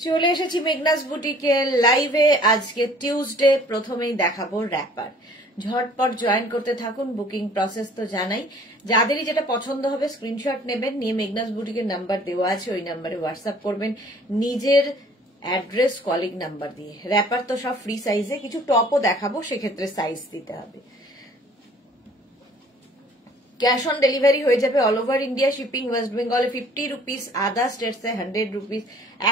চলে এসেছি মেঘনাস বুটিকের লাইভে। আজকে টিউসডে, প্রথমেই দেখাবো র‍্যাপার। ঝটপট জয়েন করতে থাকুন। বুকিং প্রসেস তো জানাই, যাদেরই যেটা পছন্দ হবে স্ক্রিনশট নেবেন, নিয়ে মেঘনাস বুটিকের নাম্বার দেওয়া আছে, ওই নাম্বারে হোয়াটসঅ্যাপ করবেন নিজের অ্যাড্রেস কলিং নাম্বার দিয়ে। র‍্যাপার তো সব ফ্রি সাইজে, কিছু টপও দেখাবো, সেক্ষেত্রে সাইজ দিতে হবে। ক্যাশ অন ডেলিভারি হয়ে যাবে all over India. Shipping West বেঙ্গলে 50 রুপিস, আদার স্টেটসে 100 রুপিস।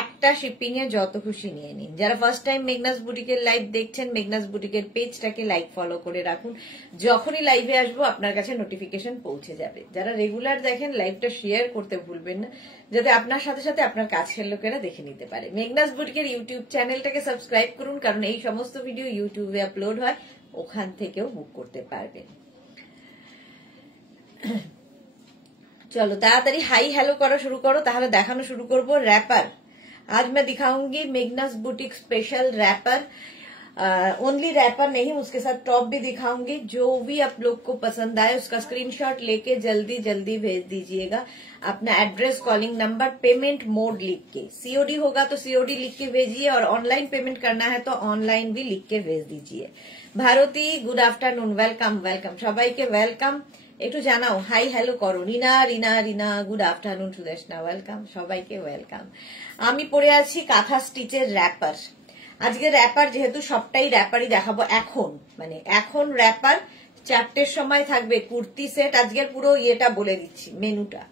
একটা শিপিং এ যত খুশি নিয়ে নিন। যারা ফার্স্ট টাইম মেঘনাস বুটিকের লাইভ দেখছেন, মেঘনাস বুটিকের পেজটাকে লাইক ফলো করে রাখুন, যখনই লাইভে আসবো আপনার কাছে নোটিফিকেশন পৌঁছে যাবে। যারা রেগুলার দেখেন, লাইভটা শেয়ার করতে ভুলবেন না, যাতে আপনার সাথে সাথে আপনার কাছের লোকেরা দেখে নিতে পারে। মেঘনাস বুটিকের ইউটিউব চ্যানেলটাকে সাবস্ক্রাইব করুন, কারণ এই সমস্ত ভিডিও ইউটিউবে আপলোড হয়, ওখান থেকেও বুক করতে পারবেন। चलो ताड़ाताड़ी हाई हेलो करा शुरू करो, ताहले देखानो शुरू करबो रैपर। आज मैं दिखाऊंगी Meghna's boutique special wrapper. Only wrapper नहीं, उसके साथ टॉप भी दिखाऊंगी। जो भी आप लोग को पसंद आए उसका स्क्रीनशॉट लेके जल्दी जल्दी भेज दीजिएगा। अपना address, calling number, payment mode लिख के। सीओडी होगा तो सीओडी लिख के भेजिए, और ऑनलाइन पेमेंट करना है तो ऑनलाइन भी लिख के भेज दीजिए। Bharati good afternoon, welcome welcome, सबाइके वेलकम। একটু জানাও, হাই হ্যালো করো। Rina Rina Rina good afternoon. Sudeshna welcome, সবাইকে ওয়েলকাম। আমি পরে আছি কাঁথা স্টিচের র‍্যাপার। আজকে র‍্যাপার, যেহেতু সবটাই র‍্যাপারই দেখাবো এখন, মানে এখন র‍্যাপার। 4টের সময় থাকবে কুর্তি সেট। আজকের পুরো ইয়েটা বলে দিচ্ছি, মেনুটা।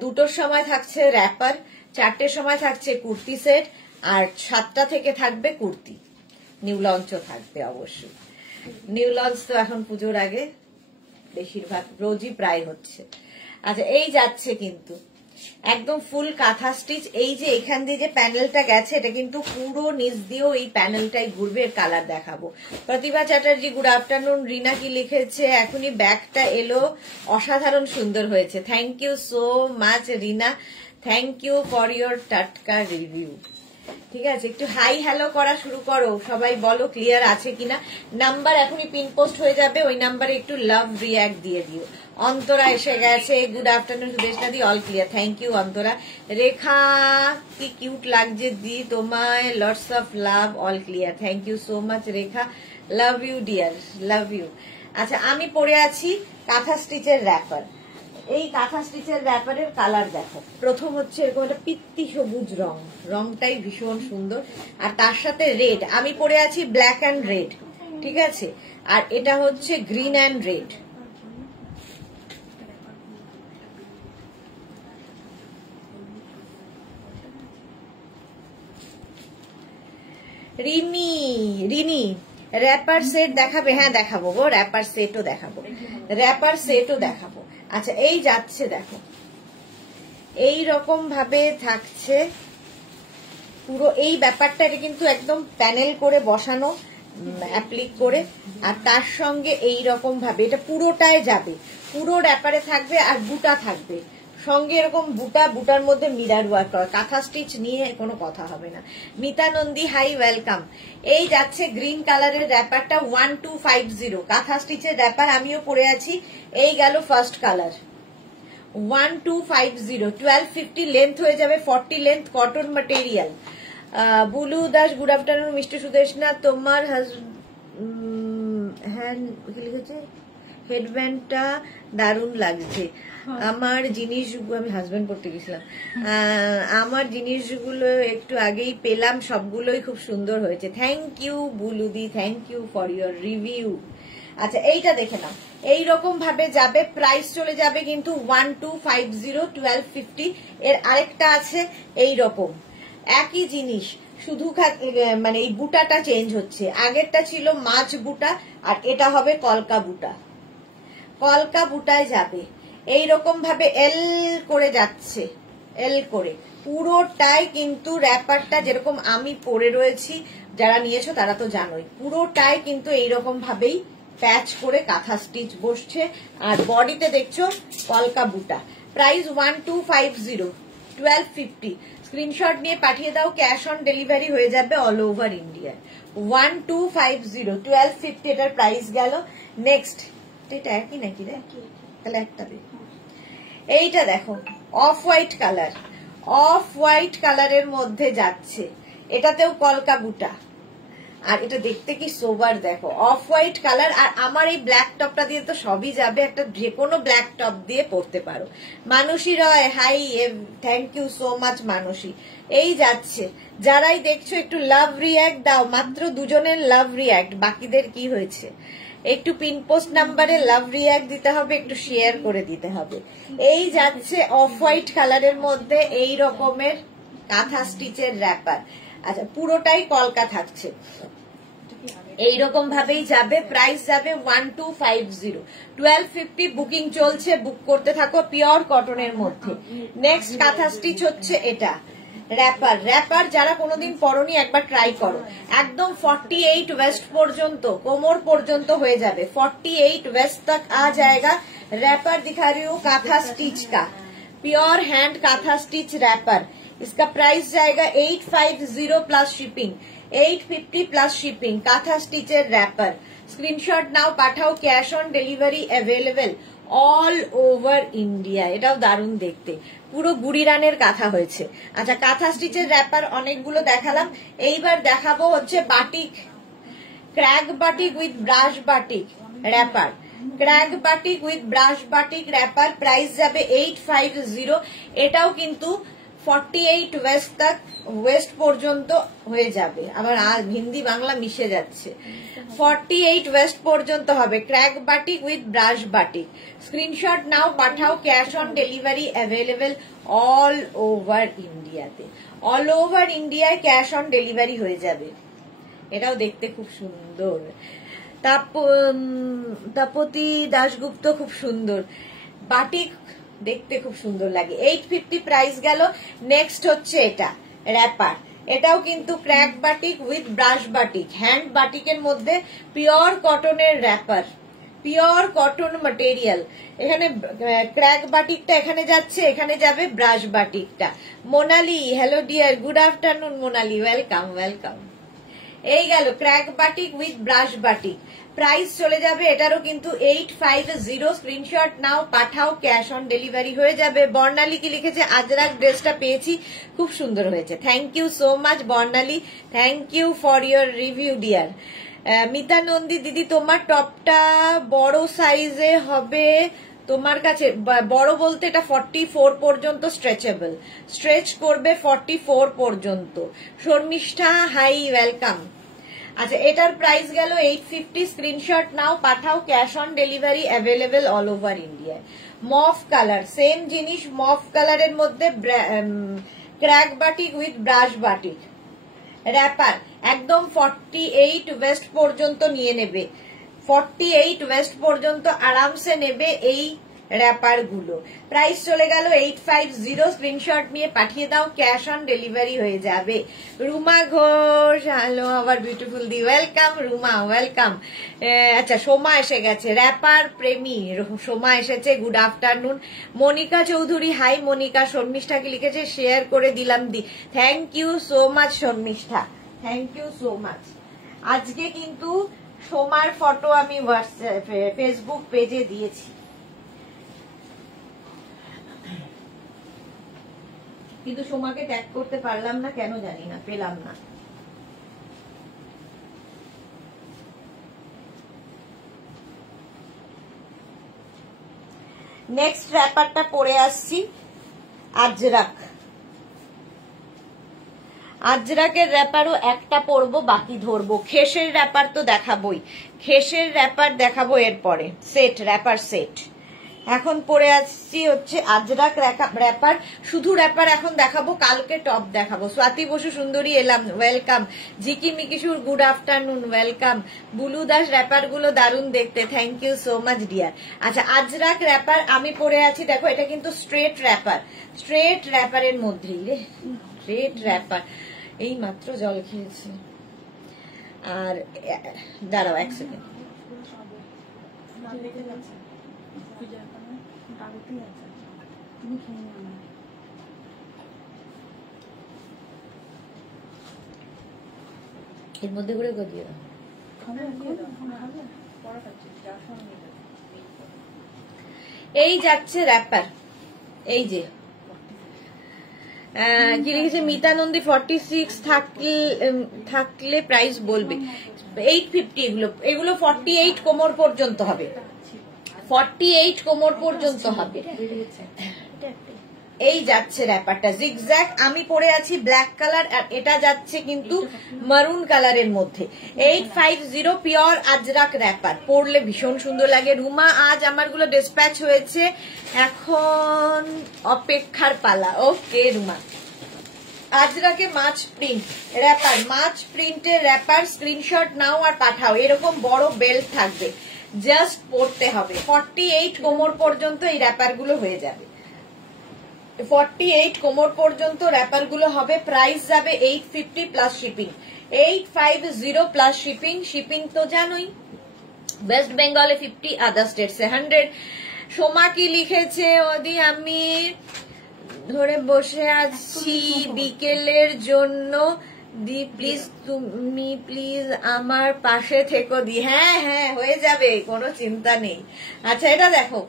2টোর সময় থাকছে র‍্যাপার, 4টের সময় থাকছে কুর্তি সেট, আর 7টা থেকে থাকবে কুর্তি। নিউ লঞ্চও থাকবে অবশ্যই। নিউ লঞ্চ তো এখন পুজোর আগে বেশিরভাগ রোজই প্রায় হচ্ছে। আচ্ছা, এই যাচ্ছে কিন্তু একদম ফুল কাঁথা স্টিচ। এই যে এখান দিয়ে যে প্যানেলটা গেছে, এটা কিন্তু পুরো নিচ দিয়েও এই প্যানেলটাই ঘুরবে। এর কালার দেখাবো। Pratibha Chatterjee good afternoon. রিনা কি লিখেছে, এখনই ব্যাগটা এলো, অসাধারণ সুন্দর হয়েছে। Thank you so much Rina, thank you for your টাটকা রিভিউ। ঠিক আছে, একটু হাই হ্যালো করা শুরু করো, সবাই বলো ক্লিয়ার আছে কিনা। নাম্বার এখনই পিন পোস্ট হয়ে যাবে, ওই নাম্বারে একটু লাভ রিয়াক্ট দিয়ে দিও। অন্তরা এসে গেছে, গুড আফটারনুন সুদেশনাদি, all clear, thank you Antara. Rekha কি কিউট লাগছে দি তোমায়, lots of love, all clear, thank you so much Rekha, love you dear, love you. আচ্ছা, আমি পরে আছি কাঁথা স্টিচের র‍্যাপার। এই কাঁথা স্টিচের র‍্যাপারের কালার দেখো। প্রথম হচ্ছে এরকম একটা পিত্তি সবুজ রং, রংটাই ভীষণ সুন্দর, আর তার সাথে রেড। আমি পরে আছি ব্ল্যাক অ্যান্ড রেড, ঠিক আছে, আর এটা হচ্ছে green and red. Rini wrapper set দেখাবে? হ্যাঁ দেখাবো গো, র‍্যাপার সেটও দেখাবো, র‍্যাপার সেটও দেখাবো। আচ্ছা, এই যাচ্ছে দেখো, এই রকম ভাবে থাকছে পুরো এই ব্যাপারটা। এটা কিন্তু একদম প্যানেল করে বসানো, অ্যাপ্লিক করে, আর তার সঙ্গে এই রকম ভাবে এটা পুরোটায় যাবে, পুরো র‍্যাপারে থাকবে, আর বুটা থাকবে সঙ্গে, এরকম বুটা, বুটার মধ্যে মিরার ওয়ার্ক করা। কাঁথা স্টিচ নিয়ে কোনো কথা হবে না। Mita Nandi hi welcome. এই যাচ্ছে গ্রিন কালারের র‍্যাপারটা, 1250 কাঁথা স্টিচের র‍্যাপার। আমিও পরে আছি। এই গেল ফার্স্ট কালার, 1250, 1250 লেন্থ হয়ে যাবে, 40 length, cotton material. Bulu Das good afternoon. মিষ্টি সুদেশনা, তোমার হেডব্যান্ডটা দারুণ লাগছে। আমার জিনিসগুলো, আমি হাজবেন্ড পড়তে গেছিলাম, আমার জিনিসগুলো একটু আগেই পেলাম, সবগুলোই খুব সুন্দর হয়েছে। থ্যাংক ইউ বুলুদি, thank you for your review. আচ্ছা, এইটা দেখে নাও, এইরকম ভাবে যাবে। প্রাইস চলে যাবে কিন্তু 1250, 1250। এর আরেকটা আছে এই রকম, একই জিনিস, শুধু মানে এই বুটাটা চেঞ্জ হচ্ছে। আগেরটা ছিল মাছ বুটা, আর এটা হবে কলকা বুটা। কলকা বুটায় যাবে, এইরকম ভাবে এল করে যাচ্ছে, এল করে পুরোটাই। কিন্তু র‍্যাপারটা যেরকম আমি পরে রয়েছি, যারা নিয়েছো তারা তো জানোই, পুরোটাই কিন্তু এইরকম ভাবেই প্যাচ করে কাঁথা স্টিচ বসছে। আর বডিতে দেখছো কলকা বুটা। প্রাইস 1250, 1250। স্ক্রিনশট নিয়ে পাঠিয়ে দাও, ক্যাশ অন ডেলিভারি হয়ে যাবে অল ওভার ইন্ডিয়া। 1250, 1250 এটার প্রাইস গেল। নেক্সট, এটা একই নাকি রে? তাহলে একটা দেখো, এইটা দেখো off white colour, off white কালারের মধ্যে যাচ্ছে, এটাতেও কলকা বুটা, আর এটা দেখতে কি সোবার দেখো, অফ হোয়াইট কালার। আর আমার এই ব্ল্যাক টপটা দিয়ে তো সবই যাবে, একটা যে কোনো ব্ল্যাক টপ দিয়ে পরতে পারো। Manasi Roy, hi, thank you so much Manasi. এই যাচ্ছে, যারাই দেখছো একটু লাভ রিয়াক্ট দাও, মাত্র দুজনের লাভ রিয়াক্ট, বাকিদের কি হয়েছে? একটু পিন পোস্ট নাম্বারে লাভ রিয়াক্ট দিতে হবে, একটু শেয়ার করে দিতে হবে। এই যাচ্ছে অফ হোয়াইট কালারের মধ্যে এই রকমের কাঁথা স্টিচের র্যাপার। আচ্ছা, পুরোটাই কলকা থাকছে, এইরকম ভাবেই যাবে। প্রাইস যাবে 1250, 1250 বুকিং চলছে, বুক করতে থাকো। পিওর কটনের মধ্যে নেক্সট কাঁথা স্টিচ হচ্ছে এটা র্যাপার। র্যাপার যারা কোনোদিন পরনি একবার ট্রাই করো, একদম 48 वेस्ट পর্যন্ত, কোমর পর্যন্ত হয়ে যাবে। 48 वेस्ट तक आ जाएगा। रैपर दिखा रही हूँ काथा स्टिच का, pure hand kantha stitch wrapper. इसका प्राइस जाएगा 850 plus shipping, 850 plus shipping. Kantha स्टिचर रैपर स्क्रीनशॉट नाउ पाठाओ, cash on delivery available all over India. এটাও দারুণ দেখতে, পুরো গুড়ি রানের কাঁথা হয়েছে। আচ্ছা, কাঁথা স্টিচের র্যাপার অনেকগুলো দেখালাম, এইবার দেখাবো হচ্ছে batik, crack batik with brush batik wrapper. Crack batik with brush batik wrapper, price যাবে 850। এটাও কিন্তু 48 वेस्ट तक ওয়েস্ট পর্যন্ত হয়ে যাবে। আবার হিন্দি বাংলা মিশে যাচ্ছে। 48 वेस्ट পর্যন্ত হবে। Crack batik with brush batik. Screenshot নাও পাঠাও, cash on delivery available all over ইন্ডিয়াতে। অল ওভার ইন্ডিয়ায় ক্যাশ অন ডেলিভারি হয়ে যাবে। এটাও দেখতে খুব সুন্দর। তাপতি দাশগুপ্ত, খুব সুন্দর বাটিক, দেখতে খুব সুন্দর লাগে। 850 প্রাইস গেল। নেক্সট হচ্ছে এটা র্যাপার, এটাও কিন্তু crack batik with brush batik, hand বাটিকের মধ্যে পিওর কটনের র্যাপার, পিওর কটন ম্যাটেরিয়াল। এখানে ক্র্যাক বাটিকটা এখানে যাচ্ছে, এখানে যাবে ব্রাশ বাটিকটা। Monali, hello dear, good afternoon Monali, welcome welcome. এই গেল crack batik with brush batik. Price চলে যাবে এটারও কিন্তু 850। স্ক্রিনশট নাও পাঠাও, ক্যাশ অন ডেলিভারি হয়ে যাবে। বর্ণালী কি লিখেছে, আজরাক ড্রেসটা পেয়েছি, খুব সুন্দর হয়েছে। Thank you so much Barnali, thank you for your review dear. Mita Nandi দিদি, তোমার টপটা বড় সাইজে হবে তোমার কাছে? বড় বলতে এটা 44 পর্যন্ত স্ট্রেচেবল, স্ট্রেচ করবে 44 পর্যন্ত। Sharmishtha, hi, welcome. আচ্ছা, এটার প্রাইস গেল 850। স্ক্রিনশট নাও পাঠাও, cash on delivery available all over ইন্ডিয়ায়। মফ কালার, সেম জিনিস, মফ কালারের মধ্যে crack batik with brush batik wrapper, একদম 48 वेस्ट পর্যন্ত নিয়ে নেবে। 48 वेस्ट পর্যন্ত আরামসে নেবে এই র্যাপার গুলো। প্রাইস চলে গেল 850। স্ক্রিনশট নিয়ে পাঠিয়ে দাও, ক্যাশ অন ডেলিভারি হয়ে যাবে। রুমা ঘোষ, হ্যালো আবার বিউটিফুল দি, ওয়েলকাম রুমা, ওয়েলকাম। আচ্ছা, সোমা এসে গেছে, র্যাপার প্রেমী সোমা এসেছে, good afternoon. Monika Chowdhury, hi Monika. শর্মিষ্ঠাকে লিখেছে, শেয়ার করে দিলাম দি, thank you so much Sharmistha, thank you so much. আজকে কিন্তু সোমার ফটো আমি ফেসবুক পেজে দিয়েছি, কিন্তু সোমাকে ট্যাগ করতে পারলাম না, কেন জানি না, পেলাম না। নেক্সট র্যাপারটা পরে আসছি, আজরাক। আজরাকের র্যাপারও একটা পরবো, বাকি ধরবো। খেসের র্যাপার তো দেখাবোই, খেসের র্যাপার দেখাবো এরপরে। Set, wrapper set. এখন পরে আসছি হচ্ছে আজরাক র্যাপার, শুধু র্যাপার এখন দেখাবো, কালকে টপ দেখাবো। স্বাতি বসু সুন্দরী, এলাম, ওয়েলকাম। জিকি মিকিশুর, good afternoon, welcome. Bulu Das, wrapper গুলো দারুণ দেখতে, thank you so much dear. আচ্ছা, আজরাক র্যাপার আমি পরে আছি, দেখো এটা কিন্তু স্ট্রেট র্যাপার, স্ট্রেট র্যাপারের মধ্যেই রে, স্ট্রেট র্যাপার। এই মাত্র জল খেয়েছি, আর দাঁড়াও এক সেকেন্ড। এর মধ্যে করে দিয়ে দাও। এই যাচ্ছে র্যাপার, এই যে কি লিখেছে মিতা নন্দী 46 থাকলে প্রাইস বলবে। 850 এগুলো 48 কোমর পর্যন্ত হবে, 48 কোমর পর্যন্ত হবে। এই যাচ্ছে র্যাপারটা জিগজ্যাগ, আমি পরে আছি ব্ল্যাক কালার আর এটা যাচ্ছে কিন্তু মারুন কালারের মধ্যে। 850 পিওর আজরাক র্যাপার, পরলে ভীষণ সুন্দর লাগে। রুমা আজ আমারগুলো ডিসপ্যাচ হয়েছে, এখন অপেক্ষার পালা। ওকে রুমা, আজরাকে মাছ প্রিন্ট র্যাপার, মাছ প্রিন্টের র্যাপার স্ক্রিনশট নাও আর পাঠাও। এরকম বড় বেল্ট থাকবে, জাস্ট পরতে হবে। 48 কোমর পর্যন্ত এই র্যাপার গুলো হয়ে যাবে, 48 কোমর পর্যন্ত র্যাপার গুলো হবে। প্রাইস যাবে 850 plus shipping, 850 plus shipping. Shipping তো জানোই, ওয়েস্ট বেঙ্গলে 50, আদার স্টেটসে 100। সোমা কি লিখেছে, ওদি আমি ধরে বসে আছি বিকেলের জন্য, দি প্লিজ তুমি প্লিজ আমার পাশে থেকো দি। হ্যাঁ হ্যাঁ হয়ে যাবে, কোনো চিন্তা নেই। আচ্ছা এটা দেখো,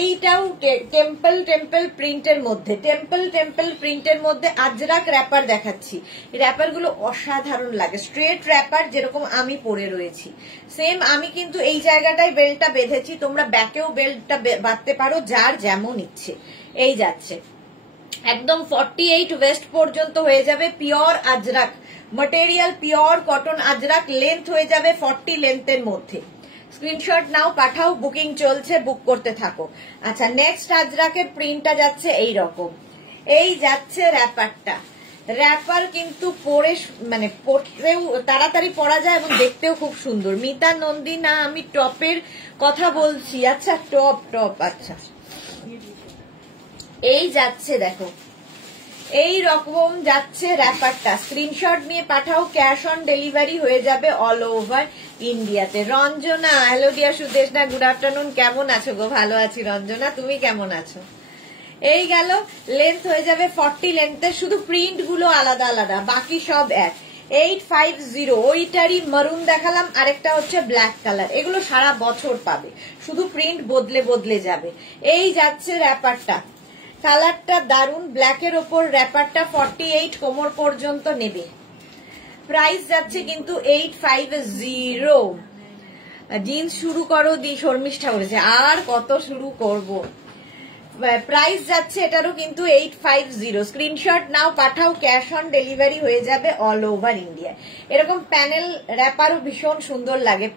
এইটাও টেম্পল প্রিন্টের মধ্যে, টেম্পল প্রিন্টের মধ্যে আজরাক র্যাপার দেখাচ্ছি। র্যাপার গুলো অসাধারণ লাগে, স্ট্রেট র্যাপার যেরকম আমি পরে রয়েছি সেম। আমি কিন্তু এই জায়গাটায় বেল্টটা বেঁধেছি, তোমরা ব্যাকেও বেল্টটা বাঁধতে পারো, যার যেমন ইচ্ছে। এই যাচ্ছে একদম 48 ওয়েস্ট পর্যন্ত হয়ে যাবে। Pure Ajrakh material, pure cotton Ajrakh, length হয়ে যাবে 40 লেন্থের মধ্যে। স্ক্রিনশট নাও পাঠাও, বুকিং চলছে, বুক করতে থাকো। আচ্ছা নেক্সট আজরাকের প্রিন্টটা যাচ্ছে এই রকম। এই যাচ্ছে র্যাপারটা, র্যাপার কিন্তু পরে মানে পরতেও তাড়াতাড়ি পরা যায় এবং দেখতেও খুব সুন্দর। মিতা নন্দী না, আমি টপের কথা বলছি। আচ্ছা টপ, আচ্ছা এই যাচ্ছে দেখো, এই রকম যাচ্ছে র্যাপারটা। স্ক্রিনশট নিয়ে পাঠাও, ক্যাশ অন ডেলিভারি হয়ে যাবে অল ওভার ইন্ডিয়াতে। Ranjana, hello dear Sudeshna, good afternoon, কেমন আছো গো? ভালো আছি রঞ্জনা, তুমি কেমন আছো? এই গেল, লেন্থ হয়ে যাবে 40 লেন্থের, শুধু প্রিন্ট গুলো আলাদা আলাদা, বাকি সব এক। 850, ওইটারই মারুন দেখালাম, আরেকটা হচ্ছে ব্ল্যাক কালার। এগুলো সারা বছর পাবে, শুধু প্রিন্ট বদলে যাবে। এই যাচ্ছে র্যাপারটা, কালারটা দারুন, ব্ল্যাকের ওপর র্যাপারটা 48 কোমর পর্যন্ত নেবে। প্রাইস যাচ্ছে কিন্তু 850। জিন্স শুরু করো দি, শর্মিষ্ঠা বলেছে, আর কত শুরু করব। প্রাইস যাচ্ছে এটারও কিন্তু 850। স্ক্রিনশট নাও পাঠাও, ক্যাশ অন ডেলিভারি হয়ে যাবে অল ওভার ইন্ডিয়া। এরকম প্যানেল র্যাপারও ভীষণ সুন্দর লাগে,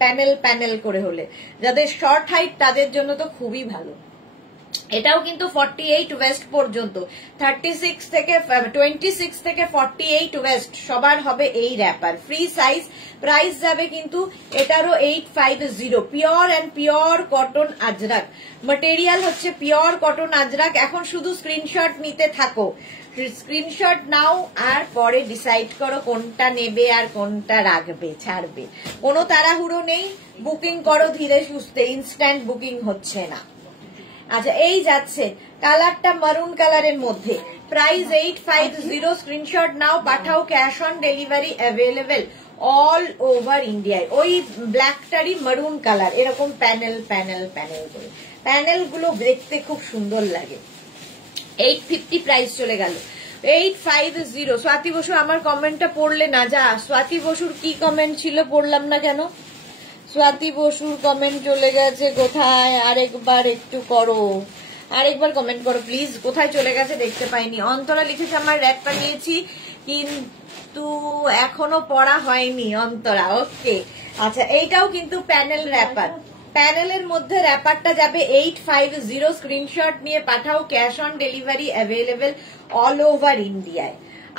প্যানেল করে হলে। যাদের শর্ট হাইট তাদের জন্য তো খুবই ভালো। এটাও কিন্তু 48 ওয়েস্ট পর্যন্ত, 26 থেকে 48 ওয়েস্ট সবার হবে এই র্যাপার, ফ্রি সাইজ। প্রাইস যাবে কিন্তু এটারও 850। Pure and pure cotton Ajrak, material হচ্ছে পিওর কটন আজরাক। এখন শুধু স্ক্রিনশট নিতে থাকো, স্ক্রিনশট নাও আর পরে ডিসাইড করো কোনটা নেবে আর কোনটা রাখবে, ছাড়বে। কোনো তাড়াহুড়ো নেই, বুকিং করো ধীরে সুস্থে, ইনস্ট্যান্ট বুকিং হচ্ছে না। আচ্ছা এই যাচ্ছে কালারটা মারুন কালারের মধ্যে, প্রাইস 850। স্ক্রিনশট নাও পাঠাও, cash on delivery available all over ইন্ডিয়ায়। ওই ব্ল্যাকটারই মারুন কালার, এরকম প্যানেল করে, প্যানেল গুলো দেখতে খুব সুন্দর লাগে। 850 প্রাইস চলে গেল, 850। স্বাতি বসু আমার কমেন্টটা পড়লে না, যা স্বাতি বসুর কি কমেন্ট ছিল পড়লাম না কেন? স্বাতি বসুর কমেন্ট চলে গেছে কোথায়? আরেকবার একটু করো, আরেকবার কমেন্ট করো প্লিজ, কোথায় চলে গেছে দেখতে পাইনি। অন্তরা লিখেছে আমার র্যাপটা নিয়েছি কিন্তু এখনো পড়া হয়নি। অন্তরা ওকে। আচ্ছা এইটাও কিন্তু প্যানেল র্যাপার, প্যানেলের মধ্যে র্যাপারটা যাবে 850। স্ক্রিনশট নিয়ে পাঠাও, cash on delivery available all over India.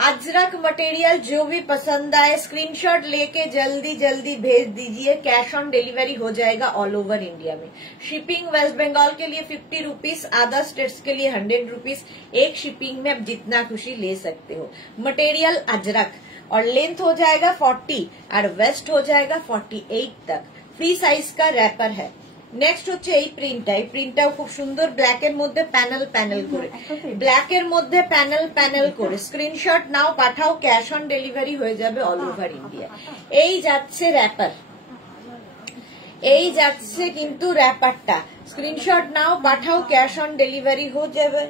Ajrakh material जो भी पसंद आए स्क्रीनशॉट लेके जल्दी जल्दी भेज दीजिए, कैश ऑन डिलीवरी हो जाएगा ऑल ओवर इंडिया में। शिपिंग वेस्ट बंगाल के लिए 50 रुपीज, अदर स्टेट्स के लिए 100 रुपीज। एक शिपिंग में आप जितना खुशी ले सकते हो। मटेरियल अजरक और लेंथ हो जाएगा 40 और वेस्ट हो जाएगा 48 तक। फ्री साइज का रैपर है। नेक्स्ट হচ্ছে এই প্রিন্টটা, এই প্রিন্টটাও খুব সুন্দর, ব্ল্যাকের মধ্যে প্যানেল করে, ব্ল্যাকের মধ্যে প্যানেল করে। স্ক্রিনশট নাও পাঠাও, ক্যাশ অন ডেলিভারি হয়ে যাবে অল ওভার ইন্ডিয়া। এই যাচ্ছে র্যাপার, এই যাচ্ছে কিন্তু র্যাপারটা। স্ক্রিনশট নাও পাঠাও, ক্যাশ অন ডেলিভারি হয়ে যাবে।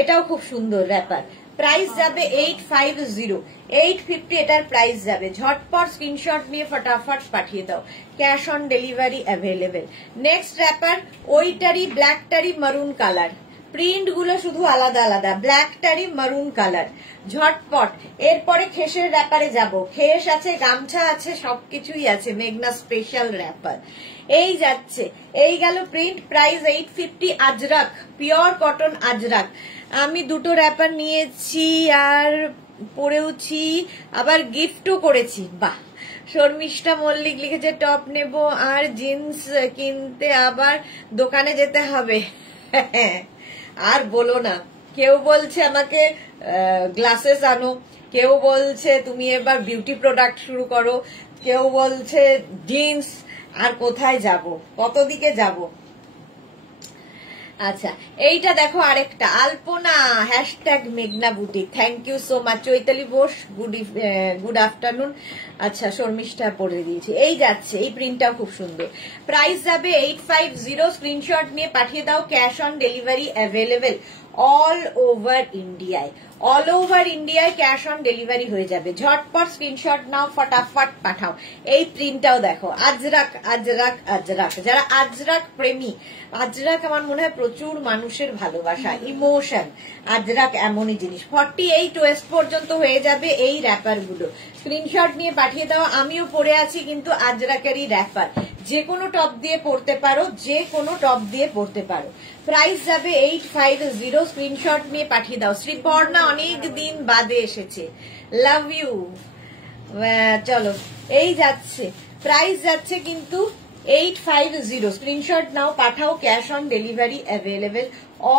এটাও খুব সুন্দর র্যাপার। প্রাইস যাবে 850, 850 এটার প্রাইস যাবে। ঝটপট স্ক্রিনশট নিয়ে ফটাফট পাঠিয়ে দাও, cash on delivery available. Next wrapper ওইটারই ব্ল্যাকটারই মারুন কালার, প্রিন্ট গুলো শুধু আলাদা আলাদা, ব্ল্যাকটারই মারুন কালার। ঝটপট এরপরে খেসের র্যাপারে যাব। খেস আছে, গামছা আছে, সবকিছুই আছে। মেঘনা স্পেশাল র্যাপার এই যাচ্ছে, এই গেল print. Price 850, Ajrak, pure cotton Ajrak. আমি দুটো র্যাপার নিয়েছি আর পরেওছি, আবার গিফটও করেছি। বাহ, শর্মিষ্ঠা মল্লিক লিখেছে টপ নেব আর জিন্স কিনতে আবার দোকানে যেতে হবে। আর বলো না, কেউ বলছে আমাকে গ্লাসেস আনো, কেউ বলছে তুমি এবার বিউটি প্রোডাক্ট শুরু করো, কেউ বলছে জিন্স। আর কোথায় যাব, কত দিকে যাব? আচ্ছা, এইটা দেখো আরেকটা আলপনা, হ্যাশট্যাগ মেঘনা boutique. Thank you so much Chaitali Bose, good afternoon. আচ্ছা, শর্মিষ্ঠা পড়ে দিয়েছি। এই যাচ্ছে, এই প্রিন্টটাও খুব সুন্দর। প্রাইস যাবে 850, স্ক্রিনশট নিয়ে পাঠিয়ে দাও, cash on delivery available all over ইন্ডিয়ায়। অল ওভার ইন্ডিয়ায় ক্যাশ অন ডেলিভারি হয়ে যাবে। ঝটপট স্ক্রিনশট নাও, ফটাফট পাঠাও। এই প্রিন্টটাও দেখো, আজরাক আজরাক আজরাক। যারা আজরাক প্রেমী, আজরাক আমার মনে হয় প্রচুর মানুষের ভালোবাসা, ইমোশন। আজরাক এমনই জিনিস। 48 ওয়েস্ট পর্যন্ত হয়ে যাবে এই র্যাপার গুলো। স্ক্রিনশট নিয়ে পাঠিয়ে দাও। আমিও পরে আছি কিন্তু আজরাকেরই র্যাপার। যে কোনো টপ দিয়ে পড়তে পারো, যে কোনো টপ দিয়ে পড়তে পারো। প্রাইস যাবে 850, স্ক্রিনশট নিয়ে পাঠিয়ে দাও। শ্রীপর্ণা অনেক দিন বাদে এসেছে, লাভ ইউ। চলো, এই যাচ্ছে, প্রাইস যাচ্ছে কিন্তু 850, স্ক্রিনশট নাও, পাঠাও, cash on delivery available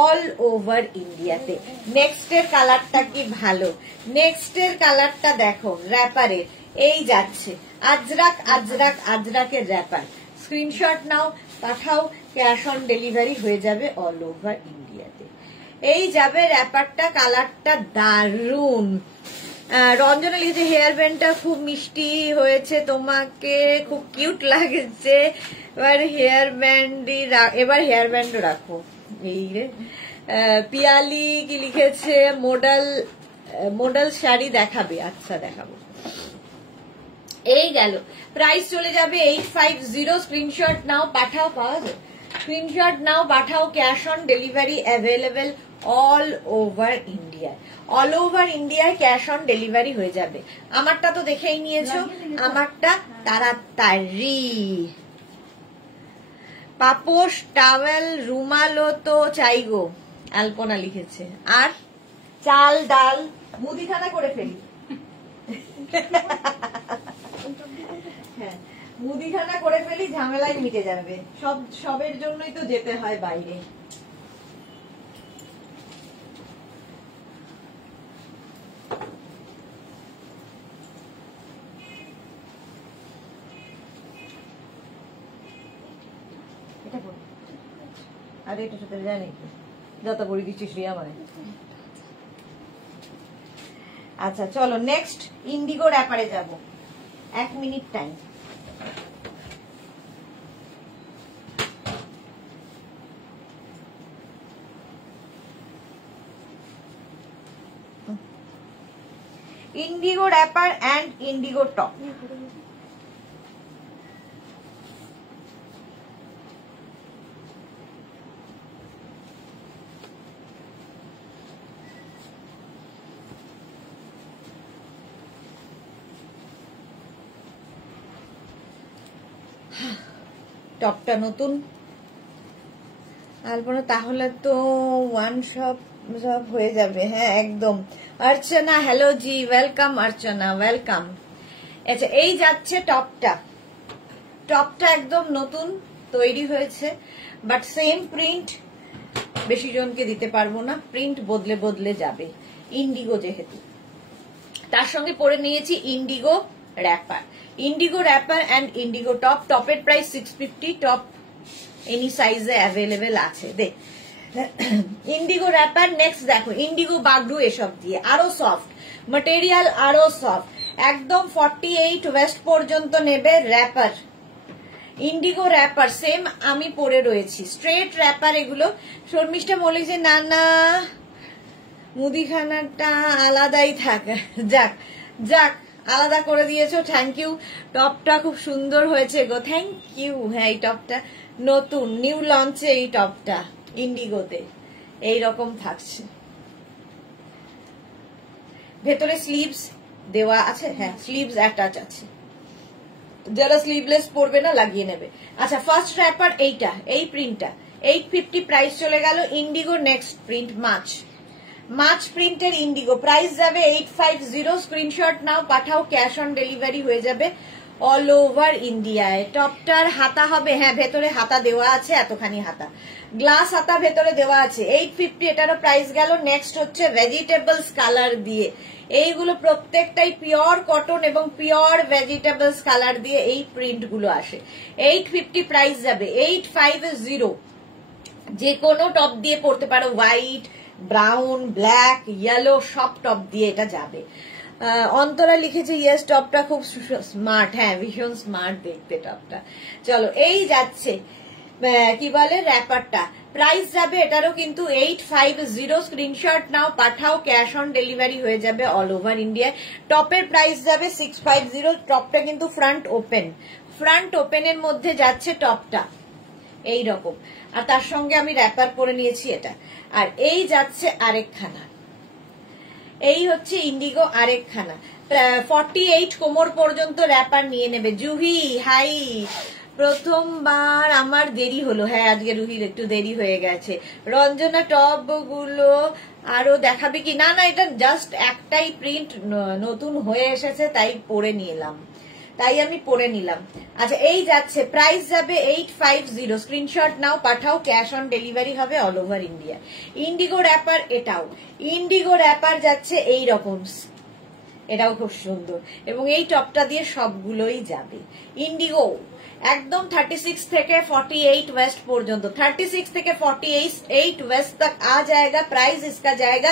all over ইন্ডিয়াতে। নেক্সটের কালারটা কি ভালো, নেক্সটের কালারটা দেখো র্যাপারের। এই যাচ্ছে আজরাক আজরাক আজরাকের র্যাপার। স্ক্রিনশট নাও, পাঠাও, ক্যাশ অন ডেলিভারি হয়ে যাবে অল ওভার ইন্ডিয়াতে। এই যাবে র্যাপারটা, কালারটা দারুন। রঞ্জনা লিখেছে হেয়ার ব্যান্ডটা খুব মিষ্টি হয়েছে, তোমাকে খুব কিউট লাগছে। এবার হেয়ার ব্যান্ডও রাখো। এই রে পিয়ালি কি লিখেছে, মডেল শাড়ি দেখাবে। আচ্ছা, দেখাবো। এই গেল, প্রাইস চলে যাবে 850, স্ক্রিনশট নাও, পাঠাও। পাওয়া যায়, স্ক্রিনশট নাও, পাঠাও, cash on delivery available all over India. All over ইন্ডিয়ায় ক্যাশ অন ডেলিভারি হয়ে যাবে। আমারটা তো দেখেই নিয়েছো, আমারটা তাড়াতাড়ি। পাপোশ, টাওয়েল, রুমালও তো চাই গো, আলপনা লিখেছে। আর চাল ডাল মুদিখানা করে ফেলি। হ্যাঁ, মুদিখানা করে ফেলি, ঝামেলাই মিটে যাবে। সবের জন্যই তো যেতে হয় বাইরে। আর এটা সাথে জানি যত পড়ে দিচ্ছি শ্রিয়া মানে। আচ্ছা, চলো নেক্সট ইন্ডিগো র্যাপারে যাব। 1 minute time. Indigo wrapper and indigo top. টপটা নতুন আলপনা, তাহলে তো ওয়ান শপ হয়ে যাবে। হ্যাঁ, একদম। অর্চনা, হ্যালো জি, ওয়েলকাম অর্চনা, ওয়েলকাম। আচ্ছা, এই যাচ্ছে টপটা একদম নতুন তৈরি হয়েছে, বাট সেম প্রিন্ট। বেশি জনকে দিতে পারবো না, প্রিন্ট বদলে বদলে যাবে, ইন্ডিগো যেহেতু। তার সঙ্গে পরে নিয়েছি indigo wrapper, indigo wrapper and indigo top. টপের প্রাইস 650, টপ এনি সাইজে অ্যাভেলেবেল আছে। দেখ, ইন্ডিগো র্যাপার। নেক্সট দেখো ইন্ডিগো বাগডু, এসব দিয়ে আরো সফট ম্যাটেরিয়াল, আরো সফট, একদম 48 ওয়েস্ট পর্যন্ত নেবে র্যাপার। ইন্ডিগো র্যাপার সেম আমি পরে রয়েছি, স্ট্রেট র্যাপার এগুলো। শর্মিষ্ঠা বলে যে না না মুদিখানাটা আলাদাই থাকে। যাক যাক, আলাদা করে দিয়েছো, থ্যাংক ইউ। টপটা খুব সুন্দর হয়েছে গো, থ্যাংক ইউ। হ্যাঁ, এই টপটা নতুন নিউ লঞ্চে, এই টপটা ইন্ডিগোতে এইরকম থাকছে। ভেতরে স্লিভস দেওয়া আছে, হ্যাঁ স্লিভস অ্যাটাচ আছে, যারা স্লিভলেস পরবে না লাগিয়ে নেবে। আচ্ছা, ফার্স্ট র্যাপার এইটা, এই প্রিন্টটা 850 প্রাইস চলে গেল। ইন্ডিগো নেক্সট প্রিন্ট মাছ প্রিন্টের ইন্ডিগো, প্রাইস যাবে 850। স্ক্রিনশট নাও, পাঠাও, ক্যাশ অন ডেলিভারি হয়ে যাবে অল ওভার ইন্ডিয়ায়। টপটার হাতা হবে, হ্যাঁ ভেতরে হাতা দেওয়া আছে, এতখানি হাতা, গ্লাস হাতা ভেতরে দেওয়া আছে। 850 এটারও প্রাইস গেল। নেক্সট হচ্ছে ভেজিটেবলস কালার দিয়ে, এইগুলো প্রত্যেকটাই পিওর কটন এবং পিওর ভেজিটেবলস কালার দিয়ে এই প্রিন্ট গুলো আসে। 850 প্রাইস যাবে। 850 যে কোনো টপ দিয়ে পরতে পারো, হোয়াইট, ব্রাউন, ব্ল্যাক, ইয়েলো, সব টপ দিয়ে এটা যাবে। অন্তরা লিখেছে ইয়েস, টপটা খুব স্মার্ট, হ্যাঁ ভীষণ স্মার্ট দেখতে টপটা। চলো, এই যাচ্ছে কি বলে র্যাপারটা, প্রাইস যাবে এটারও কিন্তু 850। স্ক্রিনশট নাও, পাঠাও, ক্যাশ অন ডেলিভারি হয়ে যাবে অল ওভার ইন্ডিয়ায়। টপের প্রাইস যাবে 650। টপটা কিন্তু ফ্রন্ট ওপেনের মধ্যে যাচ্ছে টপটা এইরকম, আর তার সঙ্গে আমি র্যাপার পরে নিয়েছি এটা। আর এই যাচ্ছে আরেকখানা, এই হচ্ছে ইন্ডিগো আরেকখানা, 48 কোমর পর্যন্ত র্যাপার নিয়ে নেবে। জুহি হাই, প্রথমবার আমার দেরি হলো, হ্যাঁ আজকে রুহির একটু দেরি হয়ে গেছে। রঞ্জনা, টপ গুলো আরো দেখাবে কি? না না, এটা জাস্ট একটাই প্রিন্ট নতুন হয়ে এসেছে, তাই আমি পরে নিলাম। আচ্ছা, এই যাচ্ছে, প্রাইস যাবে 850। স্ক্রিনশট নাও, পাঠাও, ক্যাশ অন ডেলিভারি হবে all over India. Indigo wrapper, এটাও ইন্ডিগো র্যাপার যাচ্ছে এই রকম, এটাও খুব সুন্দর এবং এই টপটা দিয়ে সবগুলোই যাবে। ইন্ডিগো একদম 36 থেকে 48 वेस्ट पर्यंत, 36 থেকে 48 वेस्ट तक आ जाएगा। प्राइस इसका जाएगा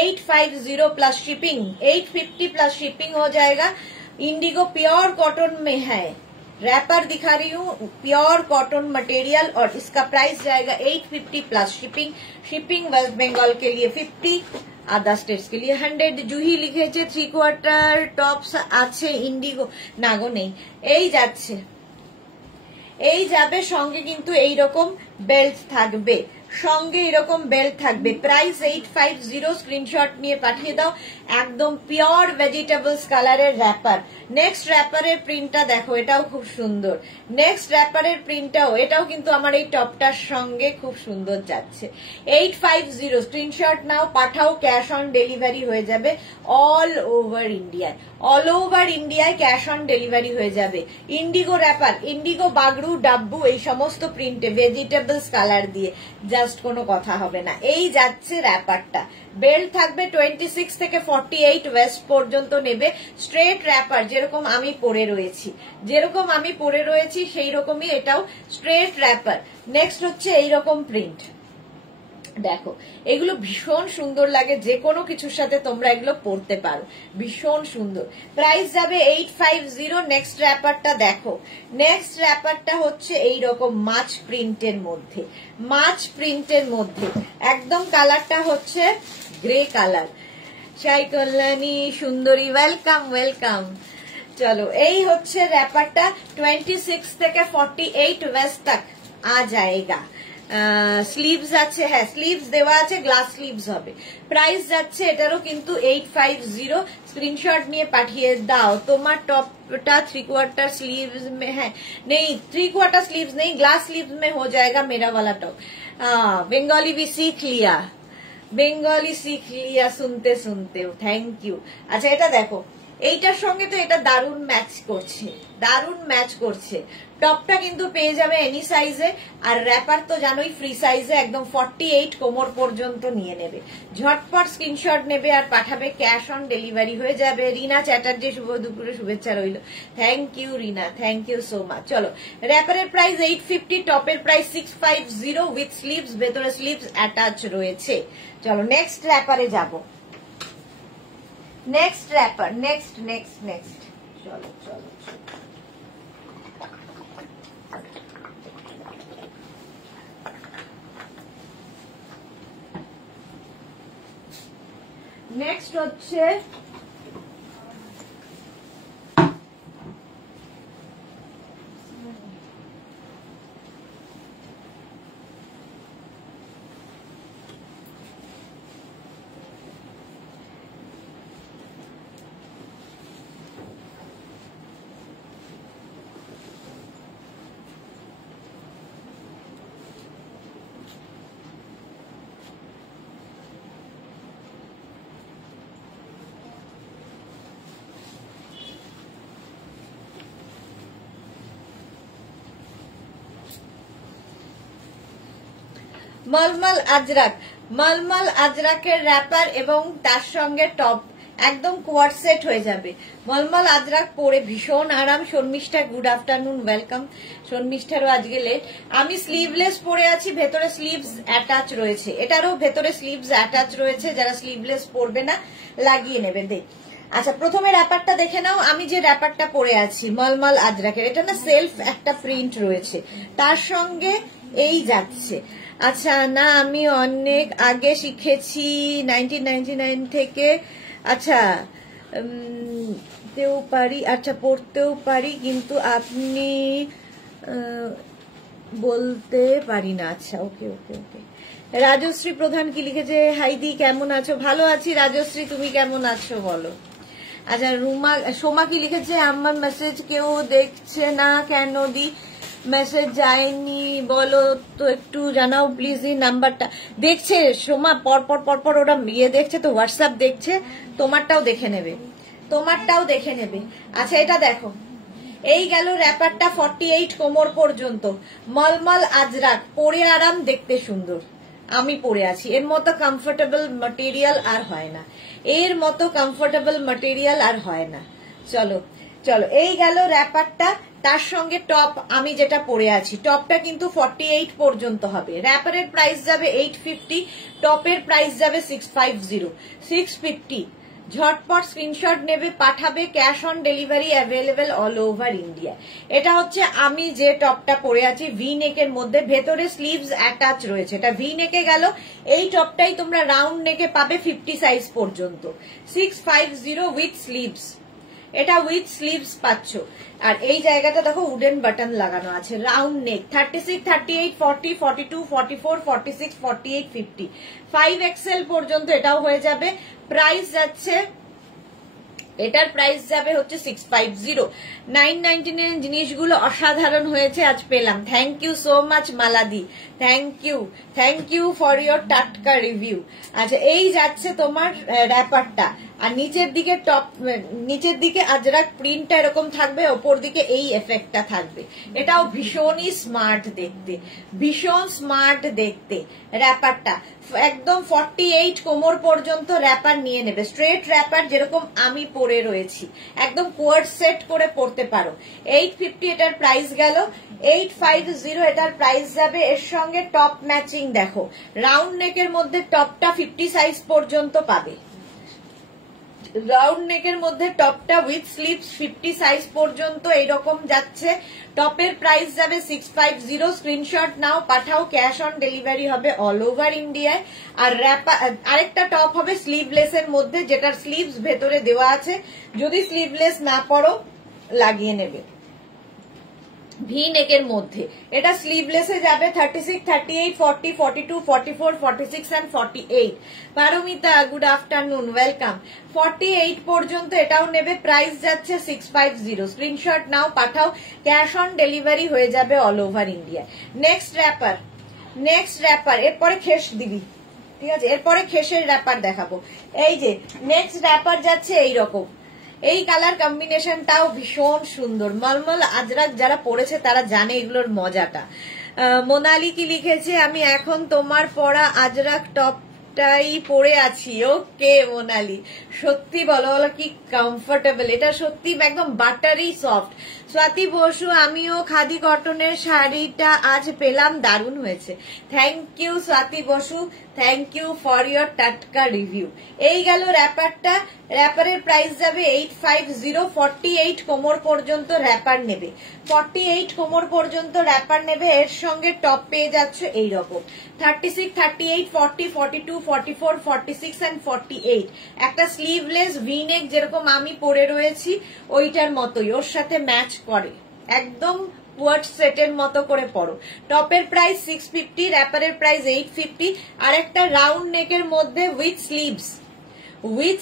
850 प्लस शिपिंग, 850 प्लस शिपिंग हो जाएगा। इंडिगो प्योर कॉटन में है, रैपर दिखा रही हूँ, प्योर कॉटन मटेरियल, और इसका प्राइस जाएगा 850 plus shipping. Shipping West Bengal के लिए 50, আদার স্টেটস के लिए 100। জুহি লিখেছে 3/4 টপস আছে ইন্ডিগো, না গো নেই। এই যাচ্ছে, এই যাবে, সঙ্গে কিন্তু এইরকম বেল্ট থাকবে, সঙ্গে এরকম বেল্ট থাকবে। প্রাইস 850। স্ক্রিনশট নিয়ে পাঠিয়ে দাও। একদম পিওর ভেজিটেবলস কালারের র্যাপার। নেক্সট র্যাপারের প্রিন্টটা দেখো, এটাও খুব সুন্দর। নেক্সট র্যাপারের প্রিন্টটাও, এটাও কিন্তু আমার এই টপটার সঙ্গে খুব সুন্দর যাচ্ছে। 850। স্ক্রিনশট নাও, পাঠাও, ক্যাশ অন ডেলিভারি হয়ে যাবে অল ওভার ইন্ডিয়ায়। অল ওভার ইন্ডিয়ায় ক্যাশ অন ডেলিভারি হয়ে যাবে। ইন্ডিগো র্যাপার, ইন্ডিগো, বাগড়ু, ডাব্বু, এই সমস্ত প্রিন্টে ভেজিটেবলস কালার দিয়ে জাস্ট কোনো কথা হবে না। এই যাচ্ছে র্যাপারটা, বেল্ট থাকবে 26 থেকে 48 ওয়েস্ট পর্যন্ত নেবে। স্ট্রেট র্যাপার, যেরকম আমি পরে রয়েছি সেই রকমই এটাও স্ট্রেট র্যাপার। নেক্সট হচ্ছে এইরকম প্রিন্ট, দেখো এগুলো ভীষণ সুন্দর লাগে, যে কোনো কিছুর সাথে তোমরা এগুলো পরতে পারো, ভীষণ সুন্দর। প্রাইস যাবে 850। নেক্সট র্যাপারটা দেখো, নেক্সট র্যাপারটা হচ্ছে এইরকম মাছ প্রিন্টের মধ্যে, একদম কালারটা হচ্ছে গ্রে কালার। সাই কল্যাণী সুন্দরী, ওয়েলকাম ওয়েলকাম। চলো, এই হচ্ছে র্যাপারটা, 26 থেকে 48 वेस्ट तक आ जाएगा। স্লিভস আছে, হ্যাঁ স্লিভস দেওয়া আছে, গ্লাস স্লিভস হবে। প্রাইস যাচ্ছে এটারও কিন্তু 850। স্ক্রিনশট নিয়ে পাঠিয়ে দাও। তোমার टॉपटा 3/4 स्लीव्स में है, नहीं 3/4 स्लीव्स नहीं, ग्लास स्लीव्स में हो जाएगा मेरा वाला टॉप। बंगाली भी सीख लिया, सुनते सुनते, थैंक यू। আচ্ছা, এটা দেখো, এইটার সঙ্গে তো এটা দারুণ ম্যাচ করছে। টপটা কিন্তু পেয়ে যাবে এনি সাইজে, আর র্যাপার তো জানোই ফ্রি সাইজে, একদম 48 কোমর পর্যন্ত নিয়ে নেবে। ঝটপট স্ক্রিনশট নেবে আর পাঠাবে, ক্যাশ অন ডেলিভারি হয়ে যাবে। রিনা চ্যাটার্জি, শুভ দুপুরে শুভেচ্ছা রইল, thank you Rina, thank you so much. চলো, র্যাপারের প্রাইস 850, টপের প্রাইস 650 উইথ স্লিভস, ভেতরে স্লিভস অ্যাটাচ রয়েছে। চলো নেক্সট র্যাপারে যাবো। নেক্সট র্যাপার, নেক্সট চলো চলো চলো। নেক্সট হচ্ছে মলমল আজরাক। মলমল আজরাকের র্যাপার এবং তার সঙ্গে টপ একদম কোয়ার সেট হয়ে যাবে। মলমল আজরাক পরে ভীষণ আরাম। Sharmistha good afternoon, welcome. শর্মিষ্ঠারও আজকে লেট। আমি স্লিভলেস পরে আছি, ভেতরে স্লিভস অ্যাটাচ রয়েছে, এটারও ভেতরে স্লিভস অ্যাটাচ রয়েছে, যারা স্লিভলেস পরবে না লাগিয়ে নেবে। দেখ আচ্ছা, প্রথমে র্যাপারটা দেখে নাও। আমি যে র্যাপারটা পরে আছি মলমল আজরাকের, এটা না সেলফ একটা প্রিন্ট রয়েছে, তার সঙ্গে এই যাচ্ছে। আচ্ছা না, আমি অনেক আগে শিখেছি 1999 থেকে। আচ্ছা তেও পারি, আচ্ছা পড়তেও পারি, কিন্তু আপনি বলতে পারি না। আচ্ছা ওকে ওকে ওকে। রাজশ্রী প্রধান কি লিখেছে, হাইদি কেমন আছো? ভালো আছি রাজশ্রী, তুমি কেমন আছো বলো। আচ্ছা রুমা সোমা কি লিখেছে, আমার মেসেজ কেউ দেখছে না কেন দি? মেসেজ যায়নি বলো তো, একটু জানাও প্লিজ। এই নাম্বারটা দেখছে সোমা, পর ওরা ইয়ে দেখছে তো, হোয়াটসঅ্যাপ দেখছে, তোমারটাও দেখে নেবে, তোমারটাও দেখে নেবে। আচ্ছা এটা দেখো, এই গেল র্যাপারটা 48 কোমর পর্যন্ত। মলমল আজরাক, পরে আরাম, দেখতে সুন্দর। আমি পরে আছি, এর মতো কমফোর্টেবল ম্যাটেরিয়াল আর হয় না, এর মতো কমফোর্টেবল ম্যাটেরিয়াল আর হয় না। চলো চলো, এই গেল র্যাপারটা, তার সঙ্গে টপ আমি যেটা পরে আছি। টপটা কিন্তু 48 পর্যন্ত হবে। র্যাপারের প্রাইস যাবে 850, টপের প্রাইস যাবে 650। ঝটপট স্ক্রিনশট নেবে, পাঠাবে, cash on delivery available all over India. এটা হচ্ছে আমি যে টপটা পরে আছি, ভি নেকের মধ্যে, ভেতরে স্লিভস অ্যাটাচ রয়েছে। এটা ভি নেকে গেল। এই টপটাই তোমরা রাউন্ড নেকে পাবে 50 সাইজ পর্যন্ত, 650 উইথ স্লিভস। এটা উইথ স্লিভস পাচ্ছ। আর এই জায়গাটা দেখো উডেন বাটন লাগানো আছে, রাউন্ড নেক। 36, 38, 40, 42, 44, 46, 48, 50, 5XL পর্যন্ত এটাও হয়ে যাবে। প্রাইস যাচ্ছে, এটার প্রাইস যাবে হচ্ছে 650। 999 জিনিসগুলো অসাধারণ হয়েছে, আজ পেলাম। থ্যাংক ইউ সো মাচ মালাদি, থ্যাংক ইউ ফর ইয়োর টাটকা রিভিউ। আচ্ছা এই যাচ্ছে তোমার র্যাপারটা, আর নিচের দিকে টপ, নিচের দিকে আজরাক প্রিন্টটা এরকম থাকবে, ওপর দিকে এই এফেক্টটা থাকবে। এটাও ভীষণই স্মার্ট দেখতে, ভীষণ স্মার্ট দেখতে র্যাপারটা। একদম 48 কোমর পর্যন্ত র্যাপার নিয়ে নেবে, স্ট্রেট র্যাপার যেরকম আমি পরে রয়েছি, একদম কোয়ার্ড সেট করে পরতে পারো। 850 এটার প্রাইস গেল। 850 এটার প্রাইস যাবে। এর সঙ্গে টপ ম্যাচিং দেখো, রাউন্ড নেকের মধ্যে টপটা 50 সাইজ পর্যন্ত পাবে। রাউন্ড নেকের মধ্যে টপটা উইথ স্লিভস 50 সাইজ পর্যন্ত এইরকম যাচ্ছে। টপের প্রাইস যাবে 650। স্ক্রিনশট নাও, পাঠাও, ক্যাশ অন ডেলিভারি হবে অল ওভার ইন্ডিয়ায়। আর আরেকটা টপ হবে স্লিভলেস এর মধ্যে, যেটার স্লিভস ভেতরে দেওয়া আছে। যদি স্লিভলেস না পরো লাগিয়ে নেবে। ভি নেকের মধ্যে এটা স্লিভলেসে যাবে। 36, 38, 40, 42, 44, 46 and 48। Paramita good afternoon, welcome. 48 পর্যন্ত এটাও নেবে। প্রাইস যাচ্ছে 650। স্ক্রিনশট নাও, পাঠাও, ক্যাশ অন ডেলিভারি হয়ে যাবে all over India. Next wrapper, এরপরে খেস দিবি, ঠিক আছে? এরপরে খেসের র্যাপার দেখাবো। এই যে নেক্সট র্যাপার যাচ্ছে এইরকম, এই কালার কম্বিনেশনটাও ভীষণ সুন্দর। মলমল আজরাক যারা পড়েছে তারা জানে এগুলোর মজাটা। মোনালি কি লিখেছে, আমি এখন তোমার পরা আজরাক টপটাই পরে আছি। ওকে মোনালি, সত্যি বলো কি কমফোর্টেবল, এটা সত্যি একদম বাটারি সফট। স্বাতি বসু, আমিও খাদি কটনের শাড়িটা আজ পেলাম, দারুণ হয়েছে। Thank you Swati Basu, thank you for your টাটকা রিভিউ। এই গেল র্যাপারটা। র্যাপারের প্রাইস যাবে 850, 48 কোমর পর্যন্ত র্যাপার নেবে, 48 কোমর পর্যন্ত র্যাপার নেবে। এর সঙ্গে টপ পেয়ে যাচ্ছে এইরকম 36, 38, 40, 42, 44, 46 and 48। একটা স্লিভলেস ভিনেক যেরকম আমি পরে রয়েছি ওইটার মতোই, ওর সাথে ম্যাচ করে, একদম ওয়ার্ড সেটের মতো করে পড়ো। টপের প্রাইস 650, র্যাপারের প্রাইস 850। আর একটা রাউন্ড নেকের মধ্যে উইথ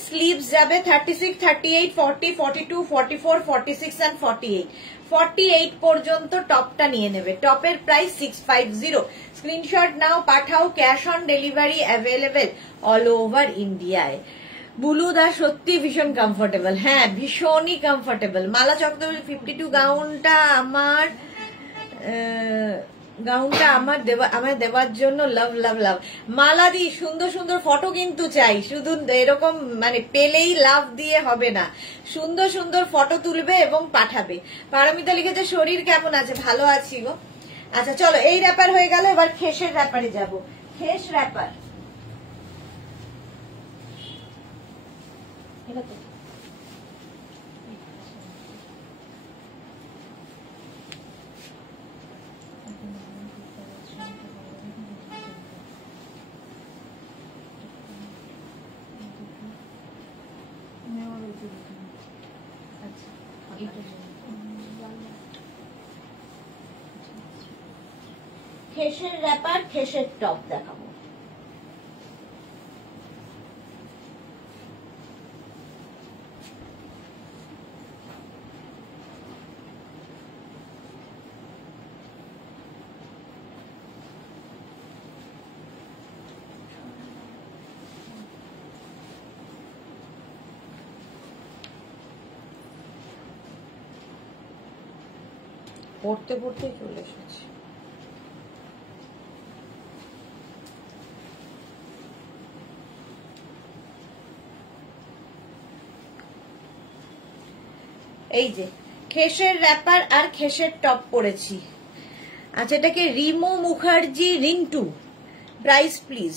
স্লিভস যাবে 36, 38, 40, 42, 44, 46 and 48। 48 পর্যন্ত টপটা নিয়ে নেবে। টপের প্রাইস 650। স্ক্রিনশট নাও, পাঠাও, cash on delivery available all over ইন্ডিয়ায়। বুলুদা সত্যি ভীষণ কমফোর্টেবল, হ্যাঁ ভীষণই কমফোর্টেবল। মালা চক্রবর্তী 52 গাউনটা আমার দেওয়ার জন্য লাভ লাভ লাভ। মালাদি সুন্দর সুন্দর ফটো কিন্তু চাই, শুধু এরকম মানে পেলেই লাভ দিয়ে হবে না, সুন্দর সুন্দর ফটো তুলবে এবং পাঠাবে। পারমিতা লিখেছে শরীর কেমন আছে, ভালো আছি গো। আচ্ছা চলো, এই র্যাপার হয়ে গেল, এবার খেসের র্যাপারে যাব। খেস র্যাপার খেসের র্যাপার, খেসের টপ দেখাবো। পড়তে পড়তে চলে এসেছি। এই যে খেসের র্যাপার আর খেসের টপ পরেছি। আচ্ছা, এটাকে রিমো মুখার্জি রিন্টু, প্রাইস প্লিজ।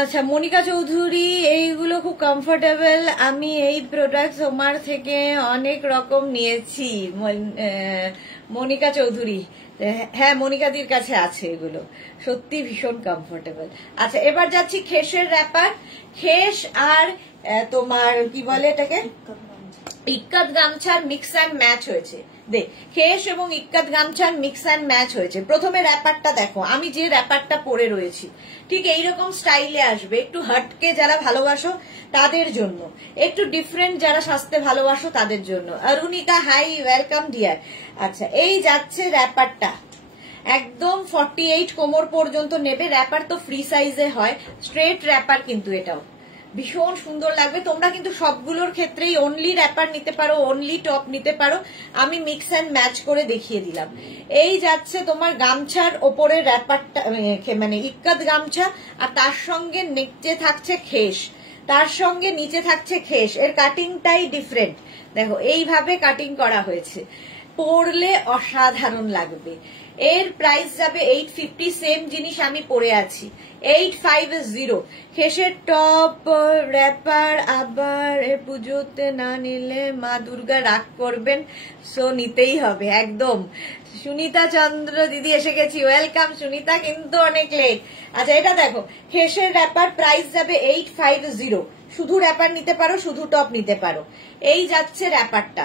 আচ্ছা, মনিকা চৌধুরী, এইগুলো খুব কমফোর্টেবল, আমি এই প্রোডাক্ট তোমার থেকে অনেক রকম নিয়েছি। মনিকা চৌধুরী, হ্যাঁ মনিকাদির কাছে আছে এগুলো, সত্যি ভীষণ কমফোর্টেবল। আচ্ছা, এবার যাচ্ছি খেসের র্যাপার। খেস আর তোমার কি বলে এটাকে, ইক্কাত গামছার মিক্স অ্যান্ড ম্যাচ হয়েছে। দেখ, খেস এবং ইক্কাত গামছার মিক্স অ্যান্ড ম্যাচ হয়েছে। প্রথমে র্যাপারটা দেখো, আমি যে র্যাপারটা পরে রয়েছি ঠিক এইরকম স্টাইলে আসবে, একটু হটকে যারা ভালোবাসো তাদের জন্য, একটু ডিফারেন্ট যারা সাজতে ভালোবাসো তাদের জন্য। Arunika hi, welcome dear. আচ্ছা, এই যাচ্ছে র্যাপারটা, একদম 48 কোমর পর্যন্ত নেবে। র্যাপার তো ফ্রি সাইজে হয়, স্ট্রেট র্যাপার কিন্তু এটাও ভীষণ সুন্দর লাগবে। তোমরা কিন্তু সবগুলোর ক্ষেত্রেই অনলি র্যাপার নিতে পারো, অনলি টপ নিতে পারো, আমি মিক্স অ্যান্ড ম্যাচ করে দেখিয়ে দিলাম। এই যাচ্ছে তোমার গামছার ওপরে র্যাপারটা, মানে ইক্কাত গামছা, আর তার সঙ্গে নিচে থাকছে খেস, তার সঙ্গে নিচে থাকছে খেস। এর কাটিংটাই ডিফারেন্ট, দেখো এইভাবে কাটিং করা হয়েছে, পরলে অসাধারণ লাগবে। এর প্রাইস যাবে 850, সেম জিনিস আমি পরে আছি 850। খেসের টপ র্যাপার আবার পুজোতে না নিলে মা দুর্গা রাগ করবেন, সো নিতেই হবে একদম। সুনিতা চন্দ্র দিদি এসে গেছি, ওয়েলকাম সুনিতা, কিন্তু অনেক লেট। আচ্ছা, এটা দেখো খেসের র্যাপার, প্রাইস যাবে 850। শুধু র্যাপার নিতে পারো, শুধু টপ নিতে পারো। এই যাচ্ছে র্যাপারটা,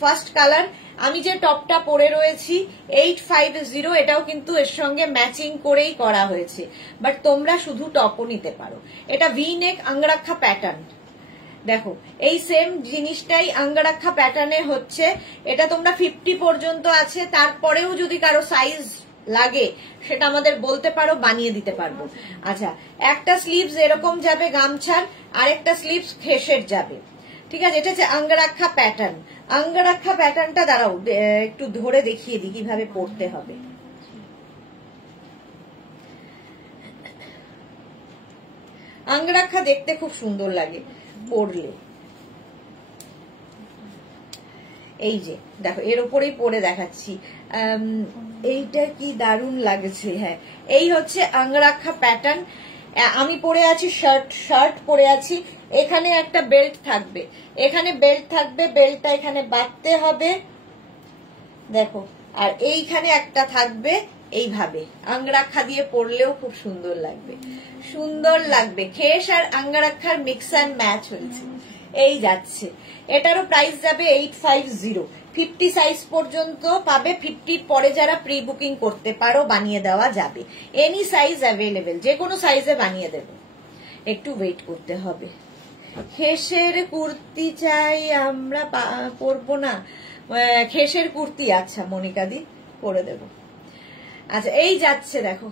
ফার্স্ট কালার। আমি যে টপটা পরে রয়েছি 850, এটাও কিন্তু এর সঙ্গে ম্যাচিং করেই করা হয়েছে, বাট তোমরা শুধু টপও নিতে পারো। এটা ভি নেক আঙ্গরাক্ষা প্যাটার্ন, দেখো এই সেম জিনিসটাই আঙ্গরাক্ষা প্যাটার্নে হচ্ছে। এটা তোমরা 50 পর্যন্ত আছে, তারপরেও যদি কারো সাইজ লাগে সেটা আমাদের বলতে পারো, বানিয়ে দিতে পারবো। আচ্ছা, একটা স্লিভস এরকম যাবে গামছার, আর একটা স্লিভস খেসের যাবে, ঠিক আছে। এটা হচ্ছে আঙ্গরাক্ষা প্যাটার্ন। আঙ্গরাক্ষা প্যাটার্নটা দাঁড়াও একটু ধরে দেখিয়ে দিই কিভাবে পড়তে হবে। আঙ্গরাক্ষা দেখতে খুব সুন্দর লাগে পরলে। এই যে দেখো, এর উপরেই পরে দেখাচ্ছি, এইটা কি দারুণ লাগছে। হ্যাঁ, এই হচ্ছে আঙ্গরাক্ষা প্যাটার্ন। আমি পরে আছি শার্ট পরে আছি, এখানে একটা বেল্ট থাকবে, এখানে বেল্ট থাকবে, বেল্টটা এখানে বাঁধতে হবে দেখো, আর এইখানে একটা থাকবে এইভাবে, আঙ্গরাক্ষা দিয়ে পরলেও খুব সুন্দর লাগবে, সুন্দর লাগবে। খেস আর আঙ্গরাক্ষার মিক্স অ্যান্ড ম্যাচ হয়েছে, এই যাচ্ছে। এটারও প্রাইস যাবে 850, 50 সাইজ পর্যন্ত পাবে, 50 পরে যারা প্রি বুকিং করতে পারো বানিয়ে দেওয়া যাবে, এনি সাইজ অ্যাভেলেবেল, যে কোনো সাইজে বানিয়ে দেব, একটু ওয়েট করতে হবে। খেসের কুর্তি চাই আমরা, পরবো না খেসের কুর্তি, আচ্ছা মনিকা দি পরে দেব। আচ্ছা এই যাচ্ছে দেখো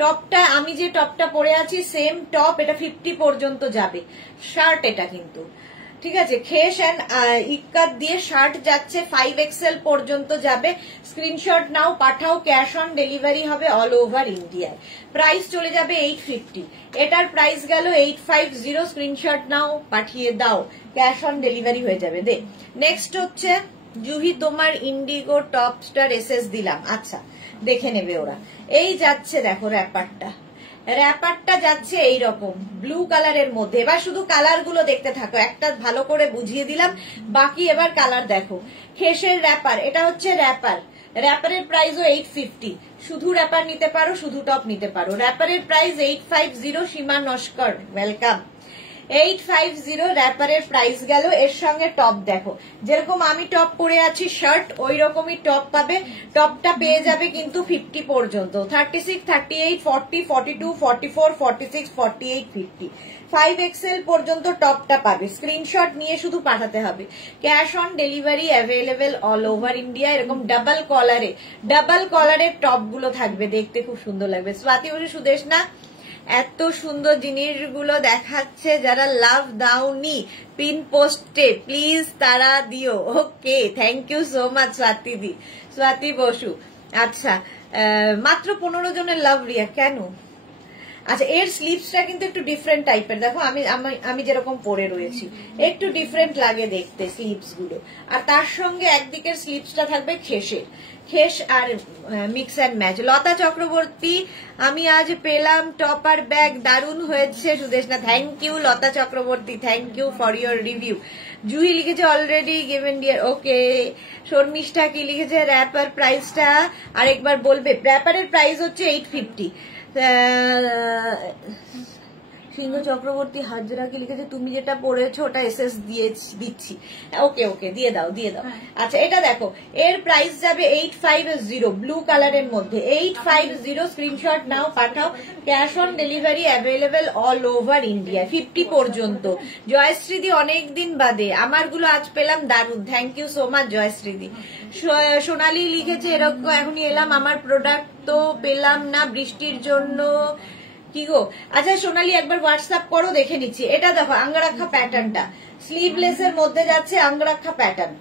টপটা, আমি যে টপটা পরে আছি সেম টপ, এটা 50 পর্যন্ত যাবে, শার্ট এটা কিন্তু ঠিক আছে। খেস এন্ড ইক্কাত দিয়ে শার্ট যাচ্ছে, 5XL পর্যন্ত যাবে, স্ক্রিনশট নাও পাঠাও, ক্যাশ অন ডেলিভারি হবে অল ওভার ইন্ডিয়ায়। প্রাইস চলে যাবে 850, এটার প্রাইস গেল 850, স্ক্রিনশট নাও পাঠিয়ে দাও, ক্যাশ অন ডেলিভারি হয়ে যাবে। দে নেক্সট হচ্ছে জুহি তোমার ইন্ডিগো টপ স্টার এসএস দিলাম, আচ্ছা দেখে নেবে ওরা। এই যাচ্ছে দেখো র্যাপারটা, র্যাপারটা যাচ্ছে এইরকম ব্লু কালারের মধ্যে। এবার শুধু কালার গুলো দেখতে থাকো, একটা ভালো করে বুঝিয়ে দিলাম, বাকি এবার কালার দেখো। খেসের র্যাপার, এটা হচ্ছে র্যাপার, র্যাপারের প্রাইসও 850, শুধু র্যাপার নিতে পারো, শুধু টপ নিতে পারো। র্যাপারের প্রাইস 850, সীমা নস্কর ওয়েলকাম। 850 র্যাপারের প্রাইস গেল। এর সঙ্গে টপ দেখো, যেরকম আমি টপ পরে আছি শার্ট, ওই রকমই টপ পাবে, টপটা পেয়ে যাবে কিন্তু 50 পর্যন্ত, 36, 38, 40, 42, 44, 46, 48, 50, 5XL পর্যন্ত টপটা পাবে। স্ক্রিনশট নিয়ে শুধু পাঠাতে হবে, cash on delivery available all over India. এরকম ডাবল কলারের টপ গুলো থাকবে, দেখতে খুব সুন্দর লাগবে। স্বাতি বসে সুদেশ না এত সুন্দর জিনিসগুলো দেখাচ্ছে, যারা লাভ দাওনি পিন পোস্টে প্লিজ তারা দিও। Okay thank you so much Swati দি, স্বাতি বসু। আচ্ছা মাত্র 15 জনের লাভ রিয়া, কেন? আচ্ছা এর স্লিভসটা কিন্তু একটু ডিফারেন্ট টাইপের, দেখো আমি যেরকম পরে রয়েছি একটু ডিফারেন্ট লাগে দেখতে স্লিভস গুলো, আর তার সঙ্গে একদিকের স্লিভসটা থাকবে খেস আর মিক্স অ্যান্ড ম্যাচ। লতা চক্রবর্তী আমি আজ পেলাম টপ আর ব্যাগ, দারুণ হয়েছে Sudeshna, thank you Lata Chakraborty, thank you for your review. Juhi লিখেছে already given dear, okay. Sharmishtha কি লিখেছে র্যাপার প্রাইসটা আরেকবার বলবে? র্যাপারের প্রাইস হচ্ছে 850। সিংহ চক্রবর্তী হাজরা কি লিখেছে তুমি যেটা পড়েছো ওটা এসএস দিচ্ছি, ওকে দিয়ে দাও। আচ্ছা এটা দেখো, এর প্রাইস যাবে 850 ব্লু কালারের মধ্যে, 850, স্ক্রিনশট নাও পাঠাও, cash on delivery available all over India, 50 পর্যন্ত। জয়শ্রীদি অনেকদিন বাদে, আমারগুলো আজ পেলাম, দারুণ, থ্যাংক ইউ সো মাচ জয়শ্রীদি। সোনালি লিখেছে এরকম এখনই এলাম, আমার প্রোডাক্ট তো পেলাম না বৃষ্টির জন্য, কি গো? আচ্ছা সোনালি একবার হোয়াটসঅ্যাপ করো, দেখে নিচ্ছি। এটা দেখো আঙ্গরাক্ষা প্যাটার্নটা, স্লিভলেস এর মধ্যে যাচ্ছে আঙ্গরাক্ষা প্যাটার্ন,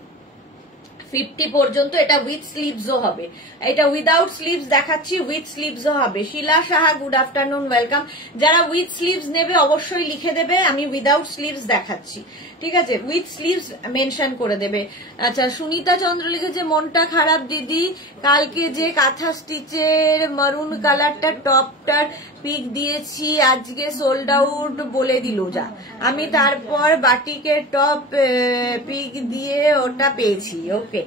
50 পর্যন্ত। এটা উইথ স্লিভসও হবে, এটা উইদাউট স্লিভস দেখাচ্ছি, উইথ স্লিভসও হবে। শিলা সাহা গুড আফটারনুন ওয়েলকাম। যারা উইথ স্লিভস নেবে অবশ্যই লিখে দেবে, আমি উইদাউট স্লিভস দেখাচ্ছি, ঠিক আছে? উইথ স্লিভস মেনশন করে দেবে। আচ্ছা সুনিতা চন্দ্র লিখেছে মনটা খারাপ দিদি, কালকে যে কাঁথা স্টিচের মারুন কালারটা টপটার পিক দিয়েছি, আজকে সোল্ড আউট বলে দিল যা, আমি তারপর বাটিকের টপ পিক দিয়ে ওটা পেয়েছি। ওকে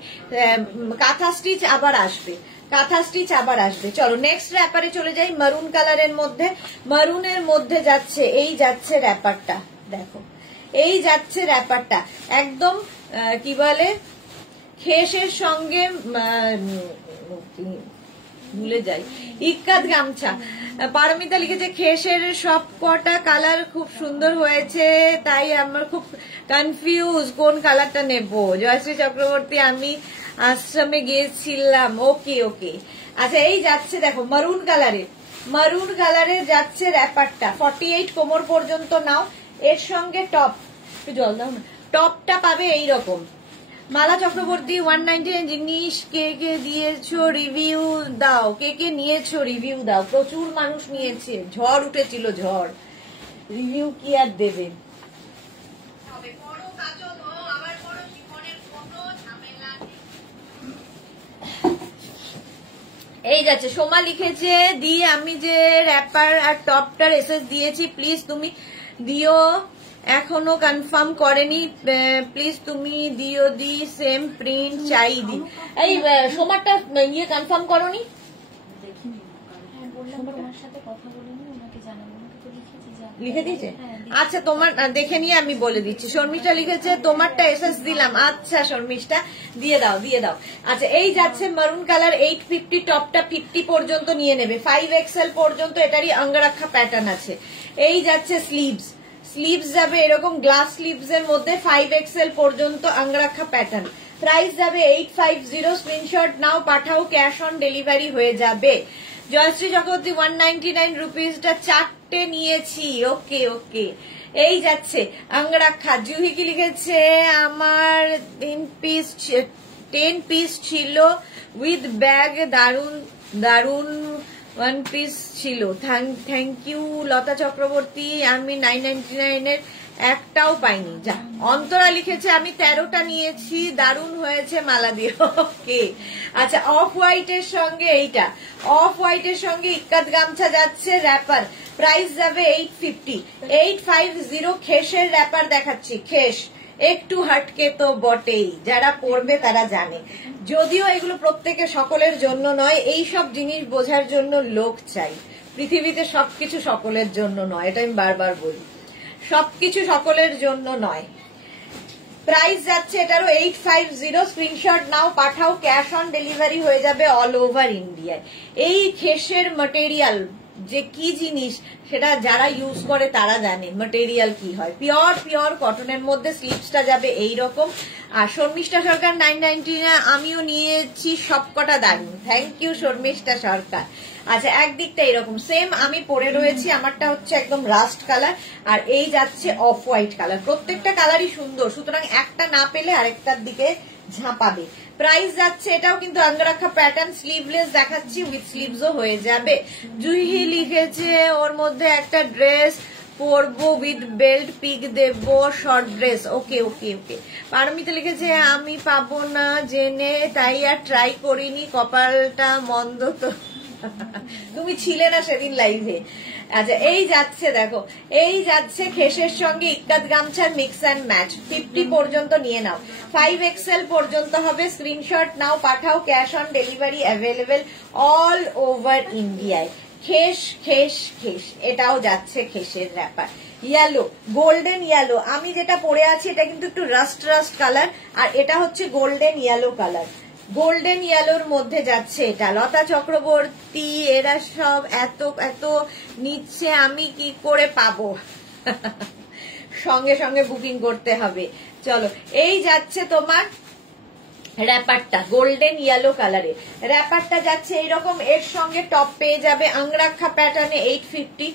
কাঁথা স্টিচ আবার আসবে, চলো নেক্সট র্যাপারে চলে যাই। মারুন কালারের মধ্যে, মারুনের মধ্যে যাচ্ছে, এই যাচ্ছে র্যাপারটা দেখো, এই যাচ্ছে র্যাপারটা একদম কি বলে খেসের সঙ্গে ভুলে যাই, ইক্কাত গামছা। পারমিতা লিখেছে খেসের সব কটা কালার খুব সুন্দর হয়েছে, তাই আমার খুব কনফিউজ কোন কালারটা নেব। জয়শ্রী চক্রবর্তী আমি আশ্রমে গিয়েছিলাম, ওকে। আচ্ছা এই যাচ্ছে দেখো মারুন কালারে যাচ্ছে র্যাপারটা, 48 কোমর পর্যন্ত নাও, এর সঙ্গে টপ, একটু জল দাও না, টপটা পাবে এইরকম। মালা চক্রবর্তী 199 জিনিস কে দিয়েছো রিভিউ দাও, কে নিয়েছো রিভিউ দাও। প্রচুর মানুষ নিয়েছে, ঝড় উঠেছিল, ঝড়, রিভিউ কি আর দেবে। এই যাচ্ছে সোমা লিখেছে দি আমি যে র্যাপার আর টপটার এসএস দিয়েছি প্লিজ তুমি দিও, এখনো কনফার্ম করেনি প্লিজ তুমি দিও দি সেম প্রিন্ট চাই দি। এই সোমারটা ইয়ে কনফার্ম করনি? লিখে দিয়েছে? আচ্ছা তোমার দেখে নিয়ে আমি বলে দিচ্ছি। শর্মিষ্ঠা লিখেছে তোমারটা এসএস দিলাম। আচ্ছা শর্মিষ্ঠা দিয়ে দাও দিয়ে দাও। আচ্ছা এই যাচ্ছে মারুন কালার 850 টপটা 50 পর্যন্ত নিয়ে নেবে, 5XL পর্যন্ত এটারই অঙ্গরাক্ষা প্যাটার্ন আছে। এই যাচ্ছে স্লিভস, স্লিভস যাবে এরকম গ্লাস স্লিভস এর মধ্যে 5XL পর্যন্ত অঙ্গরাক্ষা প্যাটার্ন। প্রাইস যাবে 850, স্ক্রিনশট নাও পাঠাও, ক্যাশ অন ডেলিভারি হয়ে যাবে। জয়শ্রী চক্রবর্তী 199 রুপিসটা 4টে নিয়েছি। ওকে ওকে এই যাচ্ছে অঙ্গরাক্ষা। জুহি কি লিখেছে আমার 10 পিস ছিল উইথ ব্যাগ, দারুন দারুন 1 পিস ছিল, থ্যাংক ইউ। লতা চক্রবর্তী আমি 999 এর একটাও পাইনি। যা। অন্তরা লিখেছে আমি 13টা নিয়েছি, দারুণ হয়েছে মালা দিয়ে। ওকে আচ্ছা অফ হোয়াইট এর সঙ্গে এইটা, অফ হোয়াইট এর সঙ্গে ইক্কাত গামছা যাচ্ছে র্যাপার, প্রাইস যাবে 850। 850 খেসের র্যাপার দেখাচ্ছি। খেস একটু হাটকে তো বটেই, যারা পড়বে তারা জানে। যদিও এগুলো প্রত্যেকে সকলের জন্য নয়, এই সব জিনিস বোঝার জন্য লোক চাই। পৃথিবীতে সবকিছু সকলের জন্য নয়, এটা আমি বারবার বলি, সবকিছু সকলের জন্য নয়। প্রাইস যাচ্ছে এটারও 850, স্ক্রিনশট নাও পাঠাও, ক্যাশ অন ডেলিভারি হয়ে যাবে অল ওভার ইন্ডিয়ায়। এই খেসের ম্যাটেরিয়াল যে কি জিনিস সেটা যারা ইউজ করে তারা জানে ম্যাটেরিয়াল কি হয়। পিওর পিওর কটনের মধ্যে স্লিপসটা যাবে এইরকম। আর শর্মিষ্ঠা সরকার 999 আমিও নিয়েছি, সবকটা দারুন, থ্যাংক ইউ শর্মিষ্ঠা সরকার। আচ্ছা একদিকটা এরকম সেম আমি পরে রয়েছি, আমারটা হচ্ছে একদম রাস্ট কালার আর এই যাচ্ছে অফ হোয়াইট কালার। প্রত্যেকটা কালারই সুন্দর, সুতরাং একটা না পেলে আরেকটার দিকে ঝাঁপাবে। প্রাইস যাচ্ছে এটাও কিন্তু অঙ্গরাক্ষা প্যাটার্ন, স্লিভলেস দেখাচ্ছি, উইথ স্লিভসও হয়ে যাবে। জুহি লিখেছে ওর মধ্যে একটা ড্রেস পরবো উইথ বেল্ট, পিক দেবো, শর্ট ড্রেস। ওকে ওকে ওকে। পারমিতা লিখেছে আমি পাবো না জেনে তাই আর ট্রাই করিনি, কপালটা মন্দ তো। তুমি ছিলে না সেদিন লাইভে। আচ্ছা এই যাচ্ছে দেখো, এই যাচ্ছে খেসের সঙ্গে ইক্কাত গামছার মিক্স অ্যান্ড ম্যাচ, 50 পর্যন্ত নিয়ে নাও, 5XL পর্যন্ত হবে, স্ক্রিনশট নাও পাঠাও, cash on delivery available all over ইন্ডিয়ায়। খেস খেস খেস এটাও যাচ্ছে খেসের র্যাপার। ইয়েলো, গোল্ডেন ইয়েলো, আমি যেটা পরে আছি এটা কিন্তু একটু রাস্ট রাস্ট কালার আর এটা হচ্ছে গোল্ডেন ইয়েলো কালার। গোল্ডেন ইয়েলোর মধ্যে যাচ্ছে এটা। লতা চক্রবর্তী এরা সব এত এত নিচ্ছে, আমি কি করে পাবো? সঙ্গে সঙ্গে বুকিং করতে হবে। চলো এই যাচ্ছে তোমার র্যাপারটা গোল্ডেন ইয়েলো কালারে, র্যাপারটা যাচ্ছে এইরকম, এর সঙ্গে টপ পেয়ে যাবে অঙ্গরাক্ষা প্যাটার্নে 850।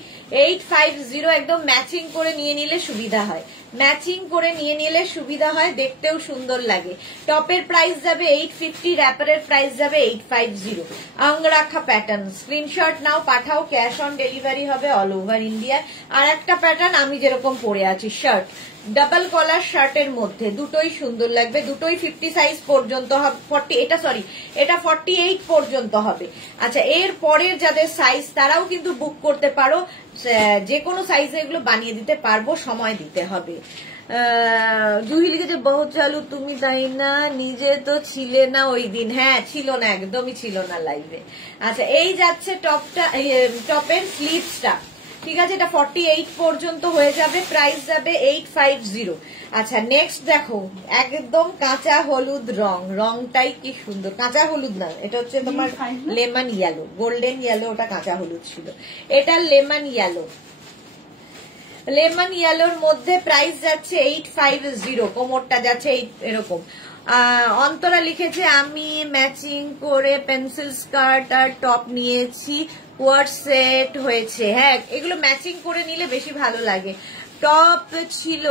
850 একদম ম্যাচিং করে নিয়ে নিলে সুবিধা হয়, ম্যাচিং করে নিয়ে নিলে সুবিধা হয়, দেখতেও সুন্দর লাগে। টপের প্রাইস যাবে 850, র্যাপারের প্রাইস যাবে 850, অঙ্গরাক্ষা প্যাটার্ন। স্ক্রিনশট নাও পাঠাও, ক্যাশ অন ডেলিভারি হবে অল ওভার ইন্ডিয়া। আর একটা প্যাটার্ন আমি যেরকম পরে আছি, শার্ট, ডাবল কলার শার্টের মধ্যে, দুটোই সুন্দর লাগবে, দুটোই 50 সাইজ পর্যন্ত হবে, 40 এটা সরি এটা 48 পর্যন্ত হবে। আচ্ছা এর পরের যাদের সাইজ তারাও কিন্তু বুক করতে পারো, যে কোনো সাইজে এগুলো বানিয়ে দিতে পারবো, সময় দিতে হবে। জুহি লিখেছে বহুত চালু তুমি, তাই না? নিজে তো ছিলে না ওই দিন। হ্যাঁ ছিল না, একদমই ছিল না লাইভে। আচ্ছা এই যাচ্ছে টপটা, টপের স্লিভসটা, ঠিক আছে, এটা 48 পর্যন্ত হয়ে যাবে, প্রাইস যাবে 850। আচ্ছা নেক্সট দেখো একদম কাঁচা হলুদ রং, রংটাই কি সুন্দর, কাঁচা হলুদ না এটা হচ্ছে তোমার লেমন ইয়েলো, গোল্ডেন ইয়েলো, ওটা কাঁচা হলুদ ছিল, এটা লেমন ইয়েলো। লেমন ইয়েলোর মধ্যে প্রাইস যাচ্ছে 850, কোমরটা যাচ্ছে এরকম। অন্তরা লিখেছে আমি ম্যাচিং করে পেন্সিল স্কার্ট আর টপ নিয়েছি, কোয়ার্ড সেট হয়েছে। হ্যাঁ এগুলো ম্যাচিং করে নিলে বেশি ভালো লাগে। টপ ছিল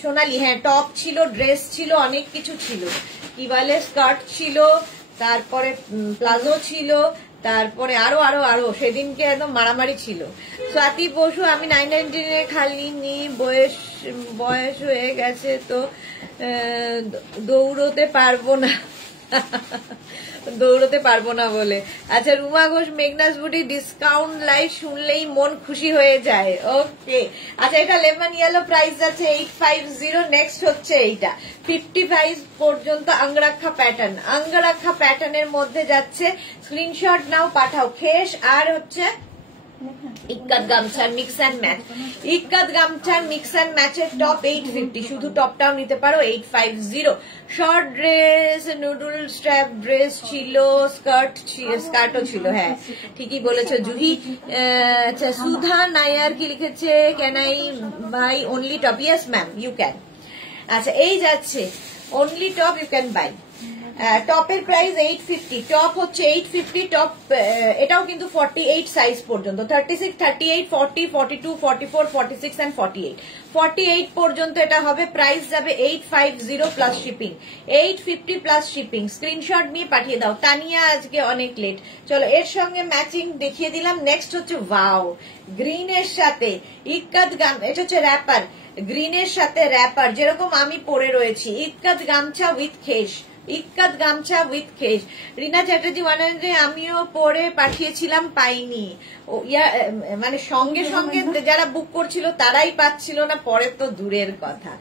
সোনালি, হ্যাঁ টপ ছিল, ড্রেস ছিল, অনেক কিছু ছিল, কি বলে স্কার্ট ছিল, তারপরে প্লাজো ছিল, তারপরে আরো আরো আরো সেদিনকে একদম মারামারি ছিল। স্বাতি বসু আমি 999 খালি নি, বয়স হয়ে গেছে তো দৌড়তে পারবো না। দৌড়তে পারবো না বলে। আচ্ছা, রুমা ঘোষ মেঘনাস বুটি ডিসকাউন্ট লাইভ শুনলেই মন খুশি হয়ে যায়। ওকে, আচ্ছা এটা লেমন ইয়েলো, প্রাইস যাচ্ছে 850। নেক্সট হচ্ছে এইটা 55 পর্যন্ত অঙ্গরাক্ষা প্যাটার্ন। অঙ্গরাক্ষা প্যাটার্নের মধ্যে যাচ্ছে, স্ক্রিনশট নাও পাঠাও। খেস আর হচ্ছে ইক্কাত গামছার মিক্স অ্যান্ড ম্যাচ। ইক্কাত গামছার মিক্স অ্যান্ড ম্যাচের টপ 850, শুধু টপটাও নিতে পারো 850। Short dress, noodle strap dress ছিল, স্কার্টও ছিল। হ্যাঁ ঠিকই বলেছো জুহি। আচ্ছা, সুধা নায়ার কি লিখেছে, can I buy only top? Yes ma'am, you can. আচ্ছা, এই যাচ্ছে only top, you can buy. টপের প্রাইস 850, টপ হচ্ছে 850। টপ এটাও কিন্তু 48 সাইজ পর্যন্ত, 36, 38, 40, 42, 44, 46 এন্ড 48। 48 পর্যন্ত এটা হবে। প্রাইস যাবে 850 plus shipping, 850 plus shipping. Screenshot নিয়ে পাঠিয়ে দাও। তানিয়া আজকে অনেক লেট। চলো, এর সঙ্গে ম্যাচিং দেখিয়ে দিলাম। নেক্সট হচ্ছে ওয়াও, গ্রিনের সাথে ইক্কাত গাম, এটা হচ্ছে র্যাপার, গ্রিনের সাথে র্যাপার, যেরকম আমি পরে রয়েছি। ইক্কাত গামছা উইথ খেস, ইক্কাত গামছা উইথ খেস। রিনা চ্যাটার্জি ওয়ানে আমিও পরে পাঠিয়েছিলাম, পাইনি। মানে সঙ্গে সঙ্গে যারা বুক করছিল তারাই পাচ্ছিল না, পরে তো দূরের কথা।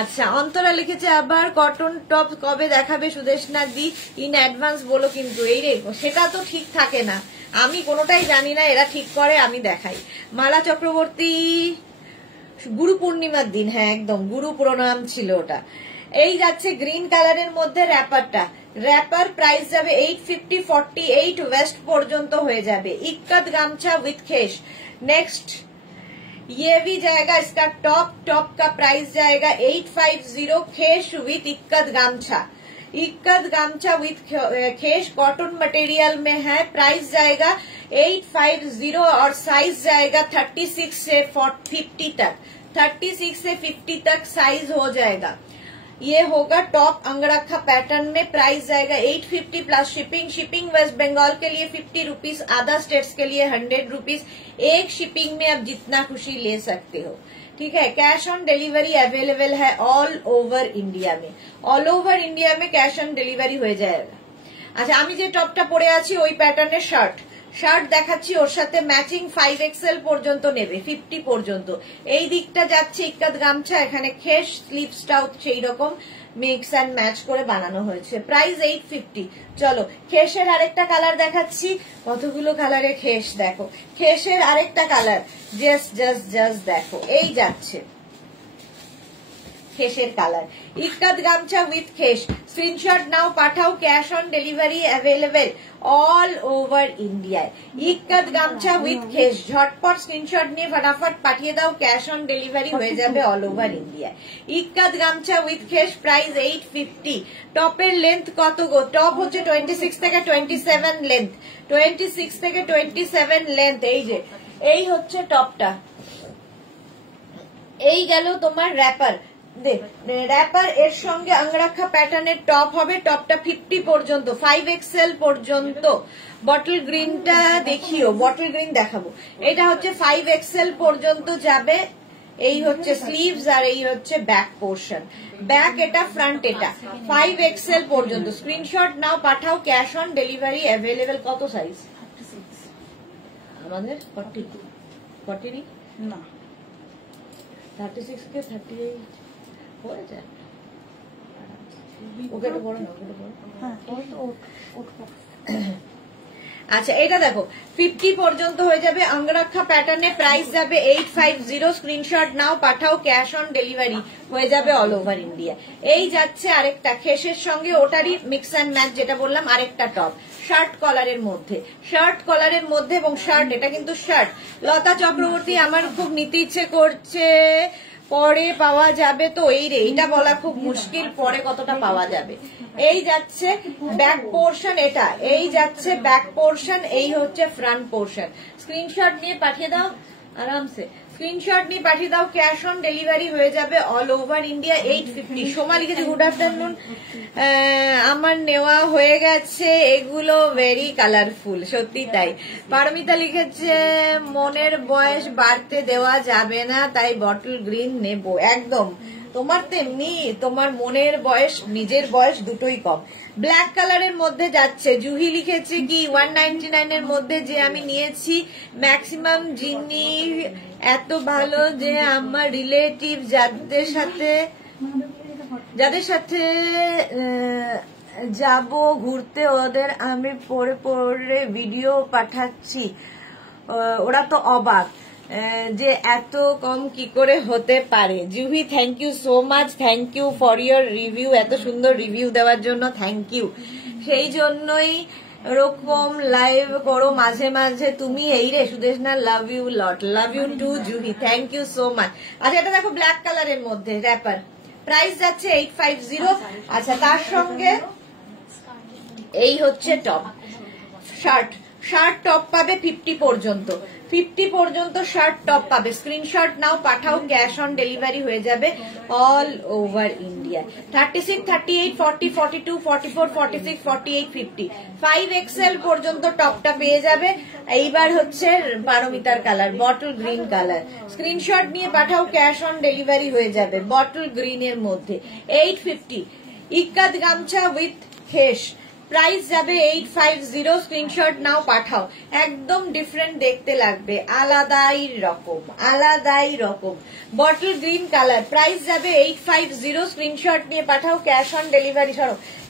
আচ্ছা, অন্তরা লিখেছে আবার কটন টপ কবে দেখাবে সুদেশনা দি? ইন অ্যাডভান্স বলো কিন্তু। এই রে, সেটা তো ঠিক থাকে না, আমি কোনোটাই জানি না, এরা ঠিক করে, আমি দেখাই। মালা চক্রবর্তী, গুরু পূর্ণিমার দিন, হ্যাঁ একদম গুরু প্রণাম ছিল ওটা। এই যাচ্ছে গ্রিন কালারের মধ্যে র্যাপারটা। র্যাপার প্রাইস যাবে 850, 48 ওয়েস্ট পর্যন্ত হয়ে যাবে। इक्कत गामछा विथ खेश। नेक्स्ट ये भी जाएगा इसका टॉप, टॉप का प्राइस जाएगा 850, खेश विथ इक्कत गामछा। इक्कत गामछा विथ खेश कॉटन मटेरियल में है। प्राइस जाएगा 850 और साइज जाएगा 36 से 50 तक, 36 से 50 तक साइज हो जाएगा। ये होगा टॉप अंगरखा पैटर्न में। प्राइस जाएगा 850 plus shipping. Shipping West Bengal के लिए 50 रुपीज, अदर स्टेट्स के लिए 100 रुपीज। एक शिपिंग में आप जितना खुशी ले सकते हो, ठीक है। कैश ऑन डिलीवरी अवेलेबल है ऑल ओवर इंडिया में, ऑल ओवर इंडिया में कैश ऑन डिलीवरी हो जाएगा। अच्छा, আমি যে টপটা পরে আছি ওই প্যাটার্নের শার্ট দেখাচ্ছি, ওর সাথে ম্যাচিং 5XL পর্যন্ত নেবে, 50 পর্যন্ত। এই দিকটা যাচ্ছে ইক্কাত গামছা, এখানে খেস, স্লিভসটাও সেই রকম মিক্স অ্যান্ড ম্যাচ করে বানানো হয়েছে। প্রাইস 850। চলো, খেসের আরেকটা কালার দেখাচ্ছি। কতগুলো কালারে খেস দেখো, খেসের আরেকটা কালার, জাস্ট দেখো, এই যাচ্ছে খেসের কালার। ইক্কাত গামছা উইথ খেস। স্ক্রিনশট নাও পাঠাও, cash on delivery available all over ইন্ডিয়ায়। ইক্কাত গামছা উইথ খেস, ঝটপট স্ক্রিনশট নিয়ে ফটাফট পাঠিয়ে দাও, ক্যাশ অন ডেলিভারি হয়ে যাবে অল ওভার ইন্ডিয়ায়। ইক্কাত গামছা উইথ খেস, প্রাইস 850। টপের লেন্থ কত গো? টপ হচ্ছে 26 থেকে 27 লেন্থ, 26 থেকে 27 লেন্থ। এই যে এই হচ্ছে টপটা, এই গেল তোমার র্যাপার। র্যাপার এর সঙ্গে অঙ্গরাক্ষা প্যাটার্নের টপ হবে। টপটা 50 পর্যন্ত, 5XL পর্যন্ত। বটল গ্রিনটা দেখিও, বটল গ্রিন দেখাবো। এটা হচ্ছে 5XL পর্যন্ত যাবে। এই হচ্ছে স্লিভস আর এই হচ্ছে ব্যাক পোর্শন। ব্যাক এটা, ফ্রন্ট এটা। 5XL পর্যন্ত। স্ক্রিনশট নাও পাঠাও, ক্যাশ অন ডেলিভারি অ্যাভেলেবেল। কত সাইজ আমাদের? 40 না, 36 কে 38 হয়ে যায়। ওকে তো বড় না, ওকে বড়। আচ্ছা, এটা দেখো 50 পর্যন্ত হয়ে যাবে অঙ্গরক্ষা প্যাটার্নে। প্রাইস যাবে 850। স্ক্রিনশট নাও পাঠাও, ক্যাশ অন ডেলিভারি হয়ে যাবে অল ওভার ইন্ডিয়া। এই যাচ্ছে আরেকটা খেসের সঙ্গে, ওটারই মিক্স অ্যান্ড ম্যাচ যেটা বললাম, আরেকটা টপ শার্ট কলারের মধ্যে, শার্ট কলারের মধ্যে এবং শার্ট, এটা কিন্তু শার্ট। লতা চক্রবর্তী, আমার খুব নিতে ইচ্ছে করছে, পরে পাওয়া যাবে তো? এই রে, এটা বলা খুব মুশকিল, পরে কতটা পাওয়া যাবে। এই যাচ্ছে ব্যাক পোর্শন, এটা এই যাচ্ছে ব্যাক পোর্শন, এই হচ্ছে ফ্রন্ট পোর্শন। স্ক্রিনশট নিয়ে পাঠিয়ে দাও আরামসে, স্ক্রিনশট নিয়ে পাঠিয়ে দাও, ক্যাশ অন ডেলিভারি হয়ে যাবে অল ওভার ইন্ডিয়া। 850। সোমা লিখেছে গুড আফটারনুন, আমার নেওয়া হয়ে গেছে এগুলো, ভেরি কালারফুল। সত্যি তাই। পারমিতা লিখেছে মনের বয়স বাড়তে দেওয়া যাবে না, তাই বটল গ্রিন নেব। একদম তোমার তো এমনি তোমার মনের বয়স নিজের বয়স দুটোই কম। ব্ল্যাক কালারের মধ্যে যাচ্ছে, জুহি লিখেছে কি 199 এর মধ্যে যে আমি নিয়েছি। ম্যাক্সিমাম জিনিস এত ভালো যে আমার রিলেটিভ যাদের সাথে যাব ঘুরতে ওদের আমি পরে পরে ভিডিও পাঠাচ্ছি, ওরা তো অবাক যে এত কম কি করে হতে পারে। Juhi thank you so much, thank you for your review, এত সুন্দর রিভিউ দেওয়ার জন্য থ্যাংক ইউ। সেই জন্যই এরকম লাইভ করো মাঝে মাঝে তুমি। এই রে Sudeshna, love you lot, love you too Juhi, thank you so much. আচ্ছা এটা দেখো ব্ল্যাক কালারের মধ্যে র্যাপার, প্রাইস যাচ্ছে 850। আচ্ছা তার সঙ্গে এই হচ্ছে টপ, শার্ট টপ পাবে 50 পর্যন্ত, 50 পর্যন্ত শার্ট টপ পাবে। স্ক্রিনশট নাও, পাঠাও, ক্যাশ অন ডেলিভারি হয়ে যাবে অল ওভার ইন্ডিয়া। 36, 38, 40, 42, 44, 46, 48, 50, 5XL পর্যন্ত টপটা পেয়ে যাবে। এইবার হচ্ছে পারমিতার colour, bottle green colour. Screenshot নিয়ে পাঠাও, ক্যাশ অন ডেলিভারি হয়ে যাবে বটল গ্রিনের মধ্যে। 850 ইক্কাত গামছা উইথ খেস, প্রাইস যাবে 850। স্ক্রিনশট নাও, পাঠাও। একদম ডিফারেন্ট দেখতে লাগবে, আলাদাই রকম বটল গ্রিন কালার, প্রাইস যাবে 850। স্ক্রিনশট নিয়ে পাঠাও, cash on delivery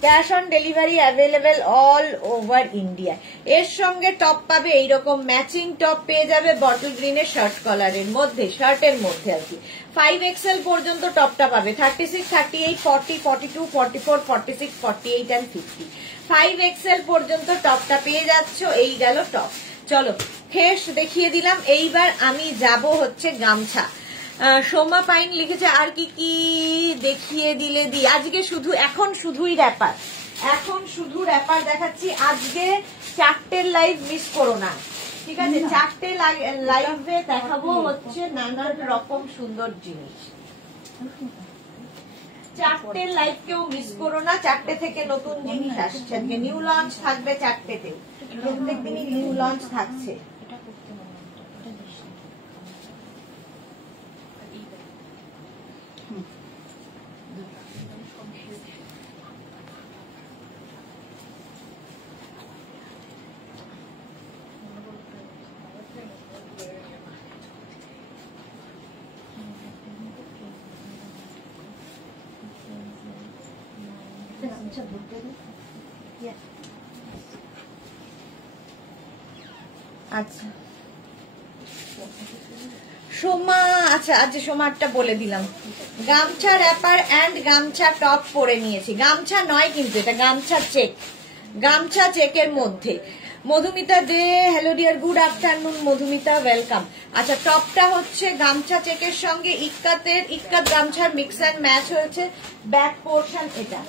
cash on delivery available all over India. এর সঙ্গে টপ পাবে এইরকম ম্যাচিং টপ পেয়ে যাবে বটল গ্রিনের শার্ট কলারের মধ্যে, শার্টের মধ্যে আর কি। 5XL পর্যন্ত টপটা পাবে, 36, 38, 40, 42, 44, 46, 48 and 50। 5XL পর্যন্ত টপটা পেয়ে যাচ্ছ। এই গেল টপ। চলো খেস দেখিয়ে দিলাম, এইবার আমি যাব হচ্ছে গামছা। সোমা পাইন লিখেছে আর কি কি দেখিয়ে দিলে দি। আজকে এখন শুধুই র্যাপার দেখাচ্ছি। আজকে 4টের লাইভ মিস করো না, ঠিক আছে? 4টে লাইভে দেখাবো হচ্ছে নানান রকম সুন্দর জিনিস। 4টের লাইভ কেউ মিস করো না, 4টে থেকে নতুন জিনিস আসছে। আজকে নিউ লঞ্চ থাকবে 4টেতে, প্রত্যেক দিনই নিউ লঞ্চ থাকছে। আচ্ছা সোমা, আচ্ছা আজ সোমারটা বলে দিলাম। গামছা র্যাপার এন্ড গামছা টপ পরে নিয়েছি। গামছা নয় কিন্তু এটা গামছা চেক, গামছা চেকের মধ্যে। Madhumita De, hello dear, good afternoon Madhumita, welcome. আচ্ছা টপটা হচ্ছে গামছা চেকের সঙ্গে ইক্কাত গামছার মিক্স অ্যান্ড ম্যাচ হয়েছে। ব্যাক পোর্শন এটা,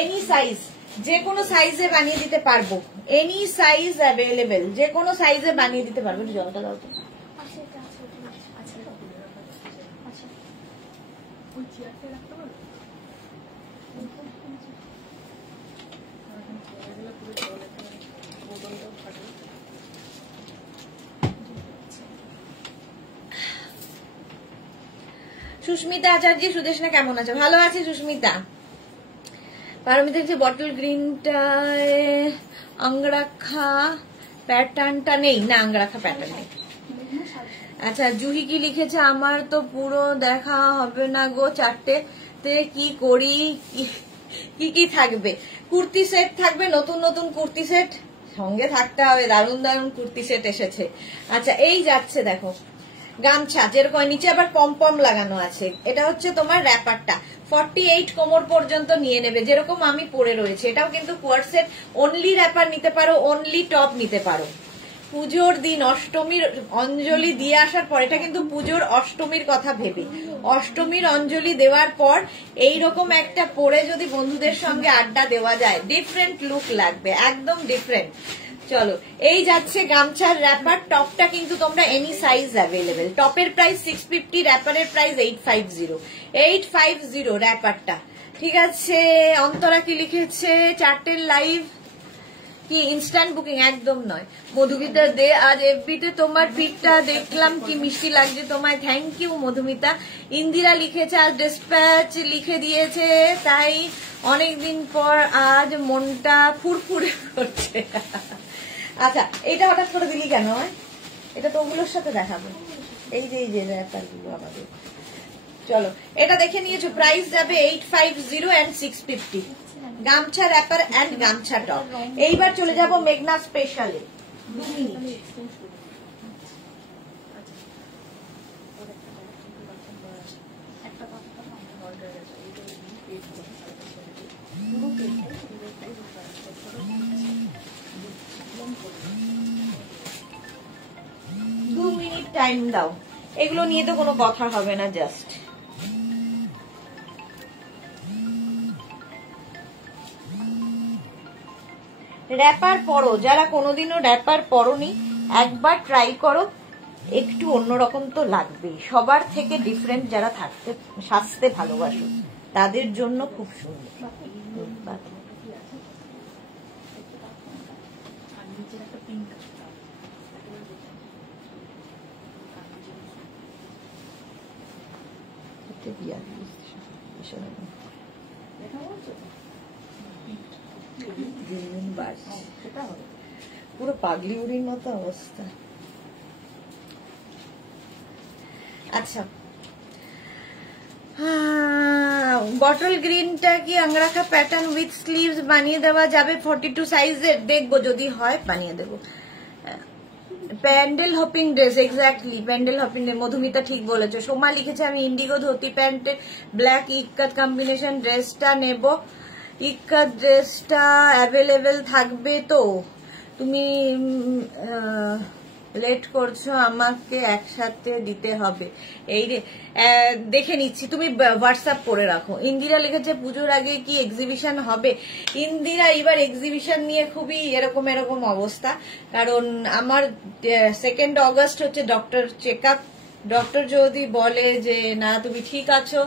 এনি সাইজ, যে কোনো সাইজে বানিয়ে দিতে পারবো, এনি সাইজ অ্যাভেলেবেল, যে কোনো সাইজে বানিয়ে দিতে পারবো। জলটা দাও তো। সুস্মিতা আচার্য, সুদেশনা কেমন আছে? ভালো আছে সুস্মিতা। পারমিতা যে বটল গ্রিনটায় আংরাখা প্যাটার্নটা নেই, না আংরাখা প্যাটার্ন নেই। আচ্ছা জুহি কি লিখেছে, আমার তো পুরো দেখা হবে না গো, 4টেতে কি করি, কি থাকবে? কুর্তি সেট থাকবে, নতুন নতুন কুর্তি সেট সঙ্গে থাকতে হবে, দারুণ দারুণ কুর্তি সেট এসেছে। আচ্ছা এই যাচ্ছে দেখো গামছা, যেরকম নিচে আবার পম লাগানো আছে। এটা হচ্ছে তোমার র্যাপারটা, 48 কোমর পর্যন্ত নিয়ে নেবে, যেরকম আমি পরে রয়েছে। এটাও কিন্তু কোয়ার্সেট, অনলি র্যাপার নিতে পারো, অনলি টপ নিতে পারো। পুজোর দিন অষ্টমীর অঞ্জলি দিয়ে আসার পর, এটা কিন্তু পুজোর অষ্টমীর কথা ভেবে, অষ্টমীর অঞ্জলি দেওয়ার পর এইরকম একটা পরে যদি বন্ধুদের সঙ্গে আড্ডা দেওয়া যায়, ডিফারেন্ট লুক লাগবে, একদম ডিফারেন্ট। চলো এই যাচ্ছে গামছার র্যাপার, টপটা কিন্তু তোমরা এনি সাইজ অ্যাভেলেবেল। টপের প্রাইস 650, র্যাপারের প্রাইস 850 র্যাপারটা, ঠিক আছে। অন্তরা কি লিখেছে, 4টের লাইভ কি ইনস্ট্যান্ট বুকিং? একদম নয় মধুমিতা দে। আজ এফবিতে তোমার পিকটা দেখলাম, কি মিষ্টি লাগছে তোমায়। Thank you Madhumita. ইন্দিরা লিখেছে আজ ডিসপ্যাচ লিখে দিয়েছে, তাই অনেকদিন পর আজ মনটা ফুরফুরে করছে। আচ্ছা, এটা হঠাৎ করে দিলি কেন? এটা তো ওগুলোর সাথে দেখাবো। এই যে র্যাপারগুলো আমাদের। চলো, এটা দেখে নিয়েছো। প্রাইস যাবে 850 and 650। গামছা র্যাপার এন্ড গামছা টপ। এইবার চলে যাব মেঘনা স্পেশালে। 2 মিনিট। টাইম দাও, এগুলো নিয়ে তো কোনো কথা হবে না। জাস্ট র্যাপার পরো, যারা কোনোদিনও র্যাপার পরোনি একবার ট্রাই করো, একটু অন্যরকম তো লাগবেই। সবার থেকে ডিফারেন্ট যারা থাকতে সাজতে ভালোবাসো তাদের জন্য খুব সুন্দর। পুরো পাগলি উড়ির মতো অবস্থা। আচ্ছা, বটল গ্রিনটা কি আংরাখা প্যাটার্ন উইথ স্লিভস বানিয়ে দেওয়া যাবে 42 সাইজের? দেখবো, যদি হয় বানিয়ে দেবো। Pandal hopping dress, exactly pandal hopping dress. Madhumita ঠিক বলেছে। সোমা লিখেছে আমি ইন্ডিগো ধুতি প্যান্টে ব্ল্যাক ইক্কাত কম্বিনেশন ড্রেসটা নেব। ইক্কাত ড্রেসটা অ্যাভেলেবেল থাকবে তো? তুমি লেট করছো, আমাকে একসাথে দিতে হবে। এই রে, দেখে নিচ্ছি, তুমি হোয়াটসঅ্যাপ করে রাখো। ইন্দিরা লিখেছে পুজোর আগে কি এক্সিবিশন হবে? ইন্দিরা, এবার এক্সিবিশন নিয়ে খুবই এরকম অবস্থা, কারণ আমার 2 অগস্ট হচ্ছে ডক্টর চেক আপ। ডক্টর যদি বলে যে না তুমি ঠিক আছো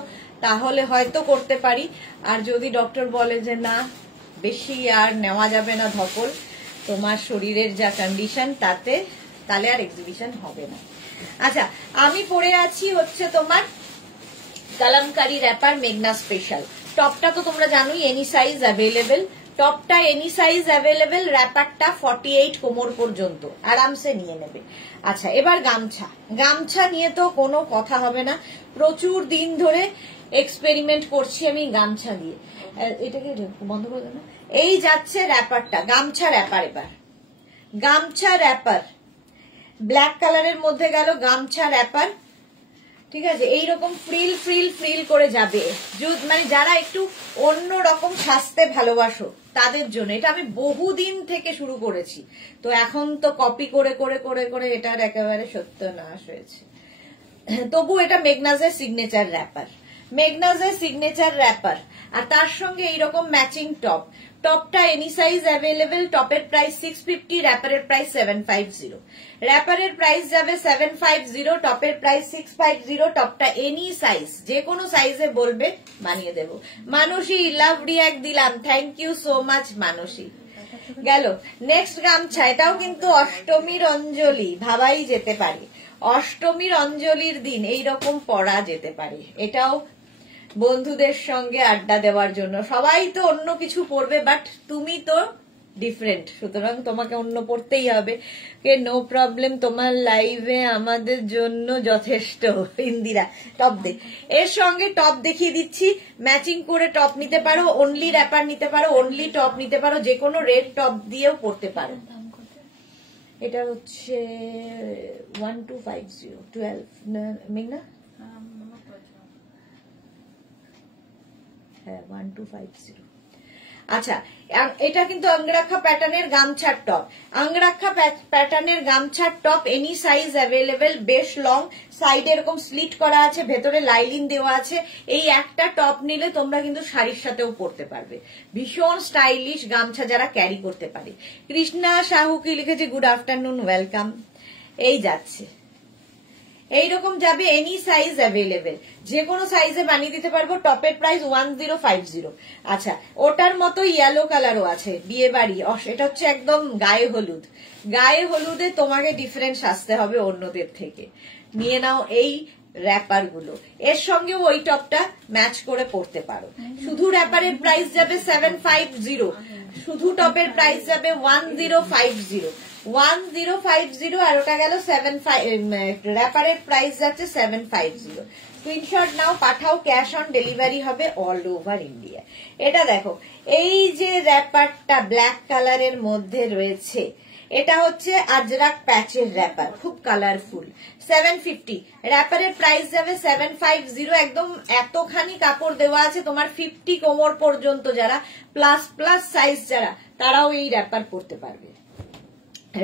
তাহলে হয়তো করতে পারি, আর যদি ডক্টর বলে যে না বেশি আর নেওয়া যাবে না ধকল, তোমার শরীরের যা কন্ডিশন তাহলে আর এক্সিবিশন হবে না। আচ্ছা, আমি পরে আছি হচ্ছে তোমার কালামকারী র্যাপার মেঘনা স্পেশাল। টপটা তো তোমরা জানোই এনি সাইজ অ্যাভেলেবেল। টপটা এনি সাইজ অ্যাভেলেবেল, র্যাপারটা 48 কোমর পর্যন্ত আরামসে নিয়ে নেবে। আচ্ছা, এবার গামছা নিয়ে তো কোনো কথা হবে না। প্রচুর দিন ধরে এক্সপেরিমেন্ট করছি আমি গামছা দিয়ে। এটাকে বন্ধ করে দেবো না। এই যাচ্ছে র্যাপারটা, গামছা র্যাপার। এবার গামছা র্যাপার ব্ল্যাক কালারের মধ্যে গেল গামছা র্যাপার। ঠিক আছে, এইরকম ফ্রিল করে যাবে। মানে যারা একটু অন্য রকম সাজতে ভালোবাসো তাদের জন্য এটা আমি বহুদিন থেকে শুরু করেছি। তো এখন তো কপি করে করে করে করে এটার একেবারে সত্যনাশ হয়েছে। তবু এটা মেঘনাজের সিগনেচার র্যাপার, মেঘনাজের সিগনেচার র্যাপার। আর তার সঙ্গে এইরকম ম্যাচিং টপ। টপটা এনি সাইজ অ্যাভেলেবেল। টপের প্রাইস 650, র্যাপারের প্রাইস 750। র্যাপারের প্রাইস যাবে 750, টপের প্রাইস 650। টপটা এনি সাইজ, যে কোনো সাইজে বলবে বানিয়ে দেব। মানসী লাভ রিয়াক্ট দিলাম, থ্যাংক ইউ সো মাচ মানসী। গেল নেক্সট গামছা। এটাও কিন্তু অষ্টমীর অঞ্জলি ভাবাই যেতে পারে। অষ্টমীর অঞ্জলির দিন এইরকম পরা যেতে পারে। এটাও বন্ধুদের সঙ্গে আড্ডা দেওয়ার জন্য। সবাই তো অন্য কিছু পরবে, বাট তুমি তো ডিফারেন্ট, সুতরাং তোমাকে অন্য পড়তেই হবে। নো প্রবলেম, তোমার লাইভে আমাদের জন্য যথেষ্ট। ইন্দিরা টপ দে, এর সঙ্গে টপ দেখিয়ে দিচ্ছি। ম্যাচিং করে টপ নিতে পারো, অনলি র্যাপার নিতে পারো, অনলি টপ নিতে পারো, যে কোনো রেড টপ দিয়েও পড়তে পারো। এটা হচ্ছে 1250 12 মেঘনা। হ্যাঁ 1250। আচ্ছা, এটা কিন্তু অঙ্গরাক্ষা প্যাটার্নের গামছার টপ। অঙ্গরাক্ষা প্যাটার্নের গামছার টপ এনি সাইজ অ্যাভেলেবেল। বেশ লং, সাইডে এরকম স্লিট করা আছে, ভেতরে লাইলিন দেওয়া আছে। এই একটা টপ নিলে তোমরা কিন্তু শাড়ির সাথেও পরতে পারবে। ভীষণ স্টাইলিশ গামছা যারা ক্যারি করতে পারে। কৃষ্ণা সাহু কি লিখেছে, গুড আফটারনুন, ওয়েলকাম। এই যাচ্ছে, এইরকম যাবে, এনি সাইজ অ্যাভেলেবেল, যে কোনো সাইজে বানিয়ে দিতে পারবো। টপের প্রাইস 1050। আচ্ছা, ওটার মতো ইয়েলো কালারও আছে, বিয়ে বাড়ি, এটা হচ্ছে একদম গায়ে হলুদ। গায়ে হলুদে তোমাকে ডিফারেন্স আসতে হবে অন্যদের থেকে। নিয়ে নাও এই র্যাপার গুলো, এর সঙ্গেও ওই টপটা ম্যাচ করে পরতে পারো। শুধু র্যাপারের প্রাইস যাবে 750, শুধু টপের প্রাইস যাবে 1050, 1050, আর ওটা গেল 75, র্যাপারের প্রাইস যাচ্ছে 750। স্ক্রিনশট নাও, পাঠাও, ক্যাশ অন ডেলিভারি হবে অল ওভার ইন্ডিয়া। এটা দেখো, এই যে র্যাপারটা ব্ল্যাক কালারের মধ্যে রয়েছে, এটা হচ্ছে আজরাক প্যাচের র্যাপার, খুব কালারফুল। 750, র্যাপারের প্রাইস যাবে 750। একদম এতখানি কাপড় দেওয়া আছে, তোমার 50 কোমর পর্যন্ত যারা প্লাস সাইজ যারা, তারাও এই র্যাপার পরতে পারবে।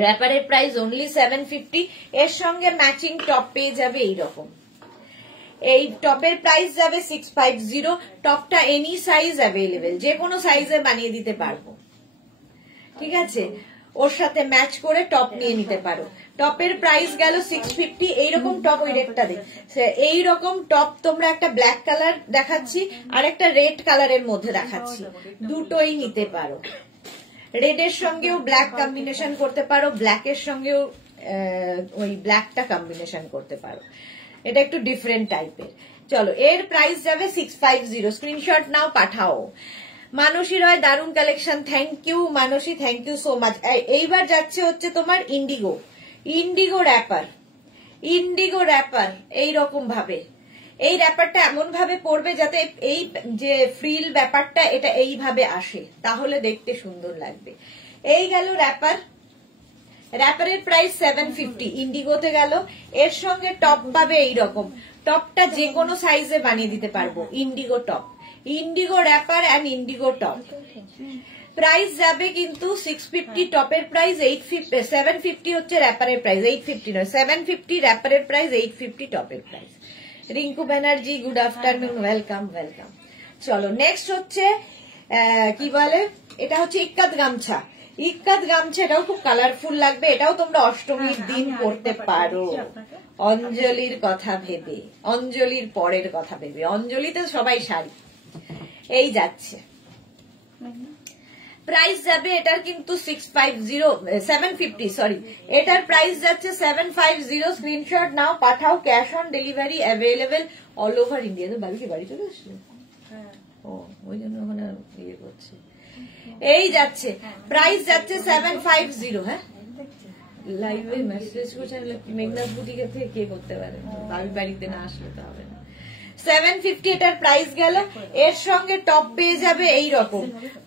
র্যাপারের প্রাইস অনলি 750। এর সঙ্গে ম্যাচিং টপ পেয়ে যাবে এইরকম। এই টপের প্রাইস যাবে 650। টপটা এনি সাইজ অ্যাভেলেবেল, যে কোনো সাইজে বানিয়ে দিতে পারবো, ঠিক আছে। ওর সাথে ম্যাচ করে টপ নিয়ে নিতে পারো। টপের প্রাইস গেল 650। এইরকম টপ, ওই রেটটা দেখ, এইরকম টপ তোমরা একটা ব্ল্যাক কালার দেখাচ্ছি আর একটা রেড কালারের মধ্যে দেখাচ্ছি, দুটোই নিতে পারো। রেড এর সঙ্গেও ব্ল্যাক কম্বিনেশন করতে পারো, ব্ল্যাক এর সঙ্গেও ওই ব্ল্যাকটা কম্বিনেশন করতে পারো, এটা একটু ডিফারেন্ট টাইপের। চলো, এর প্রাইস যাবে 650। স্ক্রিনশট নাও, পাঠাও। মানসী রয়, দারুণ collection, thank you Mansi, thank you so much. এইবার যাচ্ছে হচ্ছে তোমার ইন্ডিগো র্যাপার, এইরকম ভাবে। এই র্যাপারটা এমন ভাবে পরবে যাতে এই যে ফ্রিল ব্যাপারটা এটা এইভাবে আসে, তাহলে দেখতে সুন্দর লাগবে। এই গেল র্যাপারের প্রাইস 750, ইন্ডিগোতে গেল। এর সঙ্গে টপ পাবে এইরকম, টপটা যে কোনো সাইজে বানিয়ে দিতে পারবো। Indigo top, indigo wrapper and indigo top. Price যাবে কিন্তু 650, টপের প্রাইস 850, 750 হচ্ছে র্যাপারের প্রাইস, 850 নয় 750, র্যাপারের প্রাইস 850, টপের price. Rinku Banerjee, good afternoon, welcome. চলো, নেক্সট হচ্ছে কি বলে, এটা হচ্ছে ইক্কাত গামছা। এটাও খুব কালারফুল লাগবে, এটাও তোমরা অষ্টমীর দিন পরতে পারো। অঞ্জলির কথা ভেবে, অঞ্জলির পরের কথা ভেবে, অঞ্জলিতে সবাই শাড়ি। এই যাচ্ছে, প্রাইস যাবে এটার কিন্তু 750, সরি, এটার প্রাইস যাচ্ছে 750। স্ক্রিনশট নাও, পাঠাও, cash on delivery available all over India. তো বাড়ি চলে আসছে, ও ওই জন্য ওখানে ইয়ে করছে। এই যাচ্ছে, প্রাইস যাচ্ছে 750। হ্যাঁ, লাইভে মেসেজ করছে, মেঘনাথ বুটিকে থেকে কে করতে পারে, বাড়িতে না আসলে তো হবে না। 750 এটার প্রাইস গেল। এর সঙ্গে টপ পেয়ে যাবে এইরকম,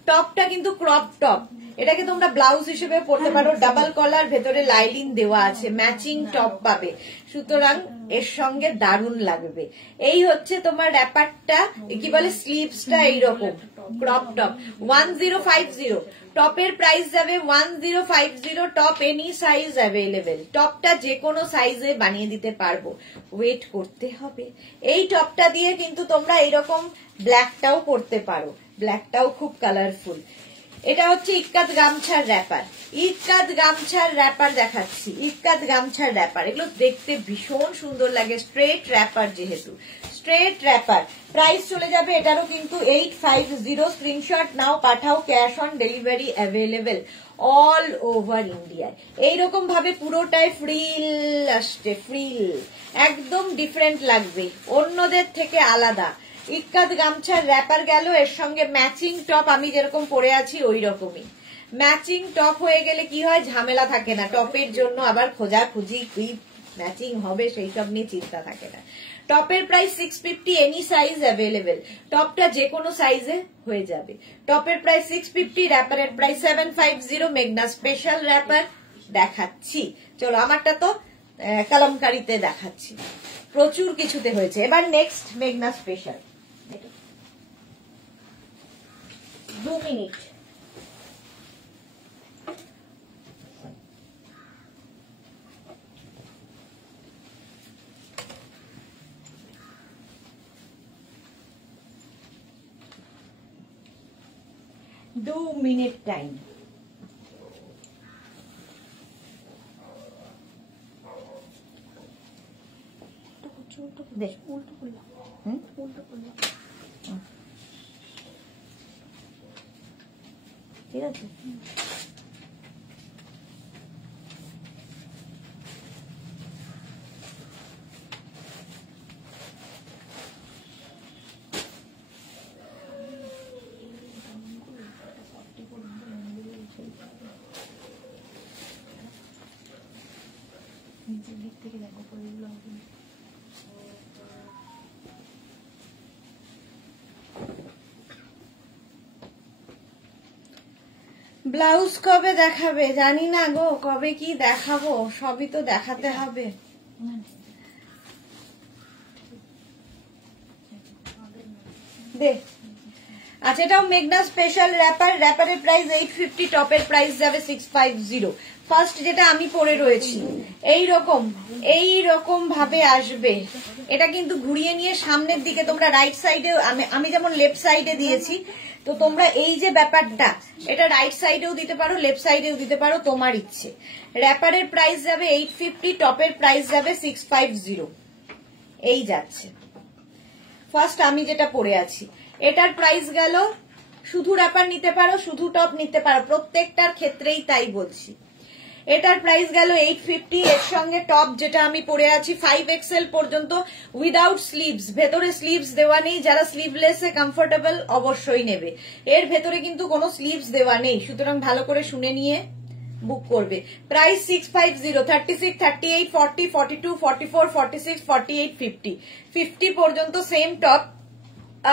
টপটা কিন্তু ক্রপ টপ, এটাকে তোমরা ব্লাউজ হিসেবে পরতে পারো। ডাবল কলার, ভেতরে লাইলিং দেওয়া আছে, ম্যাচিং টপ পাবে, সুতরাং এর সঙ্গে দারুণ লাগবে। এই হচ্ছে তোমার র্যাপারটা, কি বলে, স্লিভসটা এইরকম ক্রপ টপ। 1050, টপের প্রাইস যাবে 1050। টপ এনি সাইজ অ্যাভেলেবেল, টপটা যে কোনো সাইজে বানিয়ে দিতে পারবো, ওয়েট করতে হবে। এই টপটা দিয়ে কিন্তু তোমরা এইরকম ব্ল্যাকটাও পরতে পারো, ব্ল্যাকটাও খুব কালারফুল। এটা হচ্ছে ইক্কাত গামছার র্যাপার দেখাচ্ছি। ইক্কাত গামছার র্যাপার, এগুলো দেখতে ভীষণ সুন্দর লাগে, স্ট্রেট র্যাপার, যেহেতু স্ট্রেট র্যাপার। প্রাইস চলে যাবে এটারও কিন্তু 850। স্ক্রিনশট নাও, পাঠাও, cash on delivery available all over ইন্ডিয়ায়। এইরকম ভাবে পুরোটায় ফ্রিল আসছে, ফ্রিল একদম ডিফারেন্ট লাগবে, অন্যদের থেকে আলাদা। ইক্কাত গামছার র্যাপার গেল, এর সঙ্গে ম্যাচিং টপ, আমি যেরকম পরে আছি ওই রকমই। ম্যাচিং টপ হয়ে গেলে কি হয়, ঝামেলা থাকে না, টপের জন্য আবার খোঁজাখুঁজি, কি ম্যাচিং হবে সেই সব নিয়ে চিন্তা থাকে না। টপের প্রাইস 650, এনি সাইজ অ্যাভেলেবেল, টপটা যে কোনো সাইজে হয়ে যাবে। টপের প্রাইস 650, র্যাপারের প্রাইস 750। মেঘনা স্পেশাল র্যাপার দেখাচ্ছি। চলো, আমারটা তো কালামকারিতে দেখাচ্ছি, প্রচুর কিছুতে হয়েছে। এবার নেক্সট মেঘনা স্পেশাল, 2 মিনিট। টাইম। দেখ উল্টো করলাম, উল্টো করলাম, ঠিক আছে। ব্লাউজ কবে দেখাবে জানি না গো, কবে কি দেখাবো, সবই তো দেখাতে হবে। দে আচ্ছা, এটাও মেঘনা স্পেশাল র্যাপার। র্যাপারের প্রাইস 850, টপের প্রাইস যাবে 650। ফার্স্ট যেটা আমি পরে রয়েছি এই রকম ভাবে আসবে। এটা কিন্তু ঘুরিয়ে নিয়ে সামনের দিকে তোমরা রাইট সাইডে, আমি যেমন লেফট সাইডে দিয়েছি, তো তোমরা এই যে ব্যাপারটা, এটা রাইট সাইডেও দিতে পারো, লেফট সাইডেও দিতে পারো, তোমার ইচ্ছে। র্যাপারের প্রাইস যাবে 850, টপের প্রাইস যাবে 650। এই যাচ্ছে ফার্স্ট আমি যেটা পরে আছি। এটার প্রাইস গেল, শুধু র্যাপার নিতে পারো, শুধু টপ নিতে পারো, প্রত্যেকটার ক্ষেত্রেই তাই বলছি। এটার প্রাইস গেল 850। এর সঙ্গে টপ যেটা আমি পরে আছি 5XL পর্যন্ত, উইদাউট স্লিভস, ভেতরে স্লিভস দেওয়া নেই। যারা স্লিভলেস এ কমফোর্টেবল অবশ্যই নেবে। এর ভেতরে কিন্তু কোনো স্লিভস দেওয়া নেই, সুতরাং ভালো করে শুনে নিয়ে বুক করবে। প্রাইস 650, 36, 38, 40, 42, 44, 46, 48, 50, 50 পর্যন্ত সেম টপ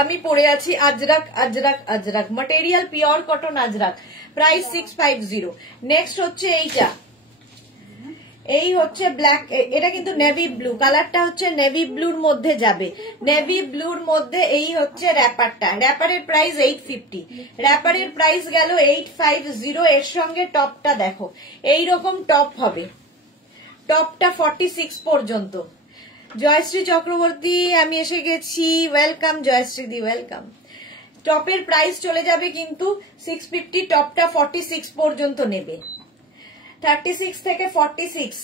আমি পরে আছি। Ajrak Ajrak Ajrak, material pure cotton Ajrak, price 650। Next হচ্ছে এইটা, এই হচ্ছে ব্ল্যাক, এটা কিন্তু নেভি ব্লু, কালারটা হচ্ছে নেভি ব্লুর মধ্যে যাবে, নেভি ব্লুর মধ্যে। এই হচ্ছে র্যাপারটা, র্যাপারের প্রাইস 850, র্যাপারের প্রাইস গেল 850। এর সঙ্গে টপটা দেখো, এইরকম টপ হবে, টপটা 46 পর্যন্ত। জয়শ্রী চক্রবর্তী আমি এসে গেছি, ওয়েলকাম জয়শ্রী দি, ওয়েলকাম। টপের প্রাইস চলে যাবে কিন্তু 650, টপটা 46 পর্যন্ত নেবে, 36 থেকে 46,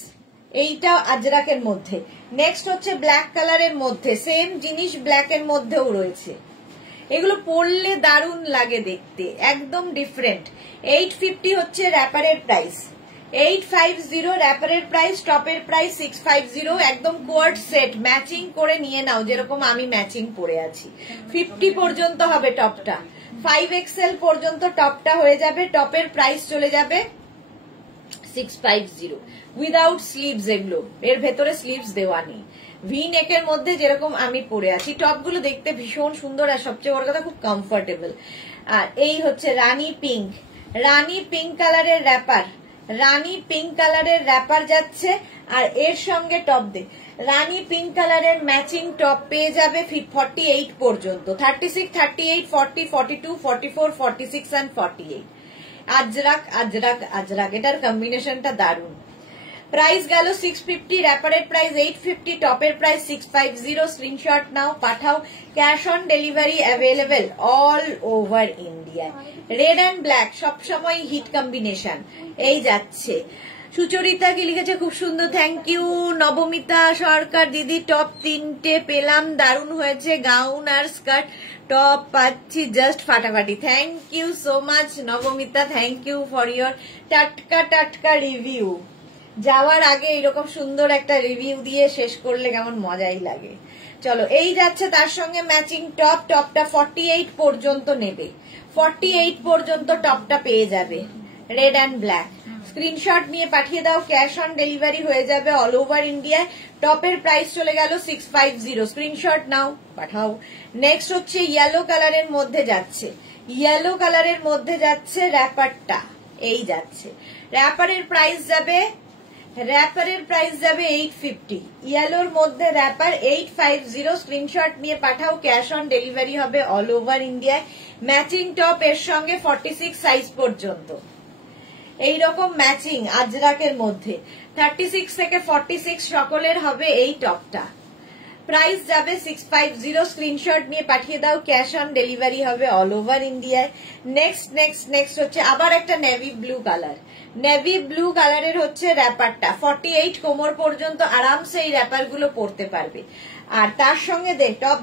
এইটা আজরাকের মধ্যে। নেক্সট হচ্ছে ব্ল্যাক কালারের মধ্যে, সেম জিনিস ব্ল্যাকের মধ্যেও রয়েছে। এগুলো পরলে দারুণ লাগে দেখতে, একদম ডিফারেন্ট। 850 হচ্ছে র্যাপারের প্রাইস, 850 র্যাপারের প্রাইস, টপের প্রাইস 650। একদম কোয়ার্ড সেট, ম্যাচিং করে নিয়ে নাও, যেরকম আমি ম্যাচিং পরে আছি। 50 পর্যন্ত হবে টপটা, 5XL পর্যন্ত টপটা হয়ে যাবে। টপের প্রাইস চলে যাবে 650, উইদাউট স্লিভস। এগুলো এর ভেতরে স্লিভস দেওয়া নেই, ভি নেকের মধ্যে যেরকম আমি পরে আছি। টপগুলো দেখতে ভীষণ সুন্দর, আর সবচেয়ে বড় কথা খুব কমফোর্টেবল। আর এই হচ্ছে রানী পিঙ্ক, রানী পিঙ্ক কালারের র্যাপার, রানী পিঙ্ক কালারের র্যাপার যাচ্ছে। আর এর সঙ্গে টপ দে, রানী পিঙ্ক কালারের ম্যাচিং টপ পেয়ে যাবে 48 পর্যন্ত, 36, 38, 40, 42, 44, 46 and 48। আজরাক আজরাক আজরাক, এটার কম্বিনেশনটা দারুণ। প্রাইস গেল 650, র্যাপারের প্রাইস 850, টপের প্রাইস 650। স্ক্রিনশট নাও, পাঠাও। Cash on delivery available all over India. Red and black সবসময় হিট কম্বিনেশন। এই যাচ্ছে, সুচরিতা কি লিখেছে, খুব সুন্দর, থ্যাংক ইউ। নবমিতা সরকার দিদি, টপ 3টে পেলাম, দারুণ হয়েছে, গাউন আর স্কার্ট। টপ পাচ্ছি জাস্ট ফাটাফাটি, thank you so much Nabamita, thank you for your টাটকা টাটকা রিভিউ। যাওয়ার আগে এরকম সুন্দর একটা রিভিউ দিয়ে শেষ করলে কেমন মজাই লাগে। চলো, এই যাচ্ছে তার সঙ্গে ম্যাচিং টপ, টপটা 48 পর্যন্ত নেবে, 48 পর্যন্ত টপটা পেয়ে যাবে, রেড অ্যান্ড ব্ল্যাক। স্ক্রিনশট নিয়ে পাঠিয়ে দাও, ক্যাশ অন ডেলিভারি হয়ে যাবে অল ওভার ইন্ডিয়ায়। টপের প্রাইস চলে গেল 650, স্ক্রিনশট নাও, পাঠাও। নেক্সট হচ্ছে ইয়েলো কালারের মধ্যে যাচ্ছে, ইয়েলো কালারের মধ্যে যাচ্ছে র্যাপারটা, এই যাচ্ছে। র্যাপারের প্রাইস যাবে, র্যাপারের প্রাইস যাবে 850, ইয়েলোর মধ্যে র্যাপার 850। স্ক্রিনশট নিয়ে পাঠাও, ক্যাশ অন ডেলিভারি হবে অল ওভার ইন্ডিয়ায়। ম্যাচিং টপ এর সঙ্গে 46 সাইজ পর্যন্ত, এইরকম ম্যাচিং আজরাকের মধ্যে 36 থেকে 46 সকলের হবে এই টপটা। প্রাইস যাবে 650, স্ক্রিনশট নিয়ে পাঠিয়ে দাও, ক্যাশ অন ডেলিভারি হবে অল ওভার ইন্ডিয়ায়। নেক্সট হচ্ছে আবার একটা navy blue colour, navy blue কালারের হচ্ছে র্যাপারটা 48 কোমর পর্যন্ত আরামসে এই র্যাপার গুলো পরতে পারবে। আর তার সঙ্গে টপ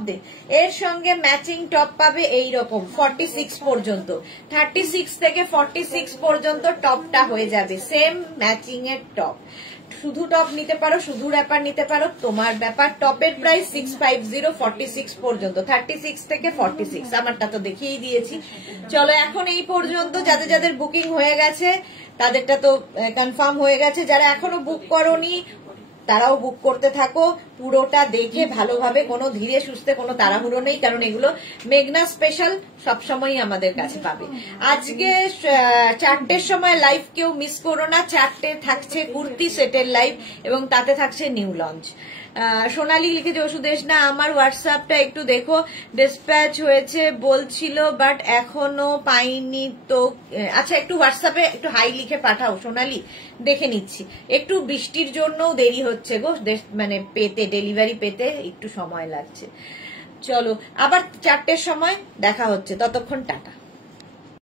এর সঙ্গে ম্যাচিং টপ পাবে এইরকম 46 পর্যন্ত, 36 থেকে 46 পর্যন্ত টপটা হয়ে যাবে সেম ম্যাচিং এর টপ। শুধু টপ নিতে পারো, শুধু র্যাপার নিতে পারো, তোমার ব্যাপার। টপের প্রাইস 650, 46 পর্যন্ত, 36 থেকে 46, আমারটা তো দেখিয়েই দিয়েছি। চলো এখন এই পর্যন্ত, যাদের যাদের বুকিং হয়ে গেছে তাদেরটা তো কনফার্ম হয়ে গেছে, যারা এখনো বুক করোনি তারাও বুক করতে থাকো, পুরোটা দেখে ভালোভাবে, কোনো ধীরে সুস্থে কোনো তাড়াহুড়ো নেই, কারণ এগুলো মেঘনা স্পেশাল সবসময়ই আমাদের কাছে পাবে। আজকে 4টের সময় লাইভ কেউ মিস করো না, 4টে থাকছে কুর্তি সেটের লাইভ এবং তাতে থাকছে নিউ লঞ্চ। সোনালী লিখেছে ওষুধেশ না, আমার হোয়াটসঅ্যাপটা একটু দেখো, ডিসপ্যাচ হয়েছে বলছিল বাট এখনো পাইনি তো। আচ্ছা একটু হোয়াটসঅ্যাপে একটু হাই লিখে পাঠাও সোনালী, দেখে নিচ্ছি। একটু বৃষ্টির জন্য দেরি হচ্ছে গো, মানে পেতে, ডেলিভারি পেতে একটু সময় লাগছে। চলো আবার 4টের সময় দেখা হচ্ছে, ততক্ষণ টাটা।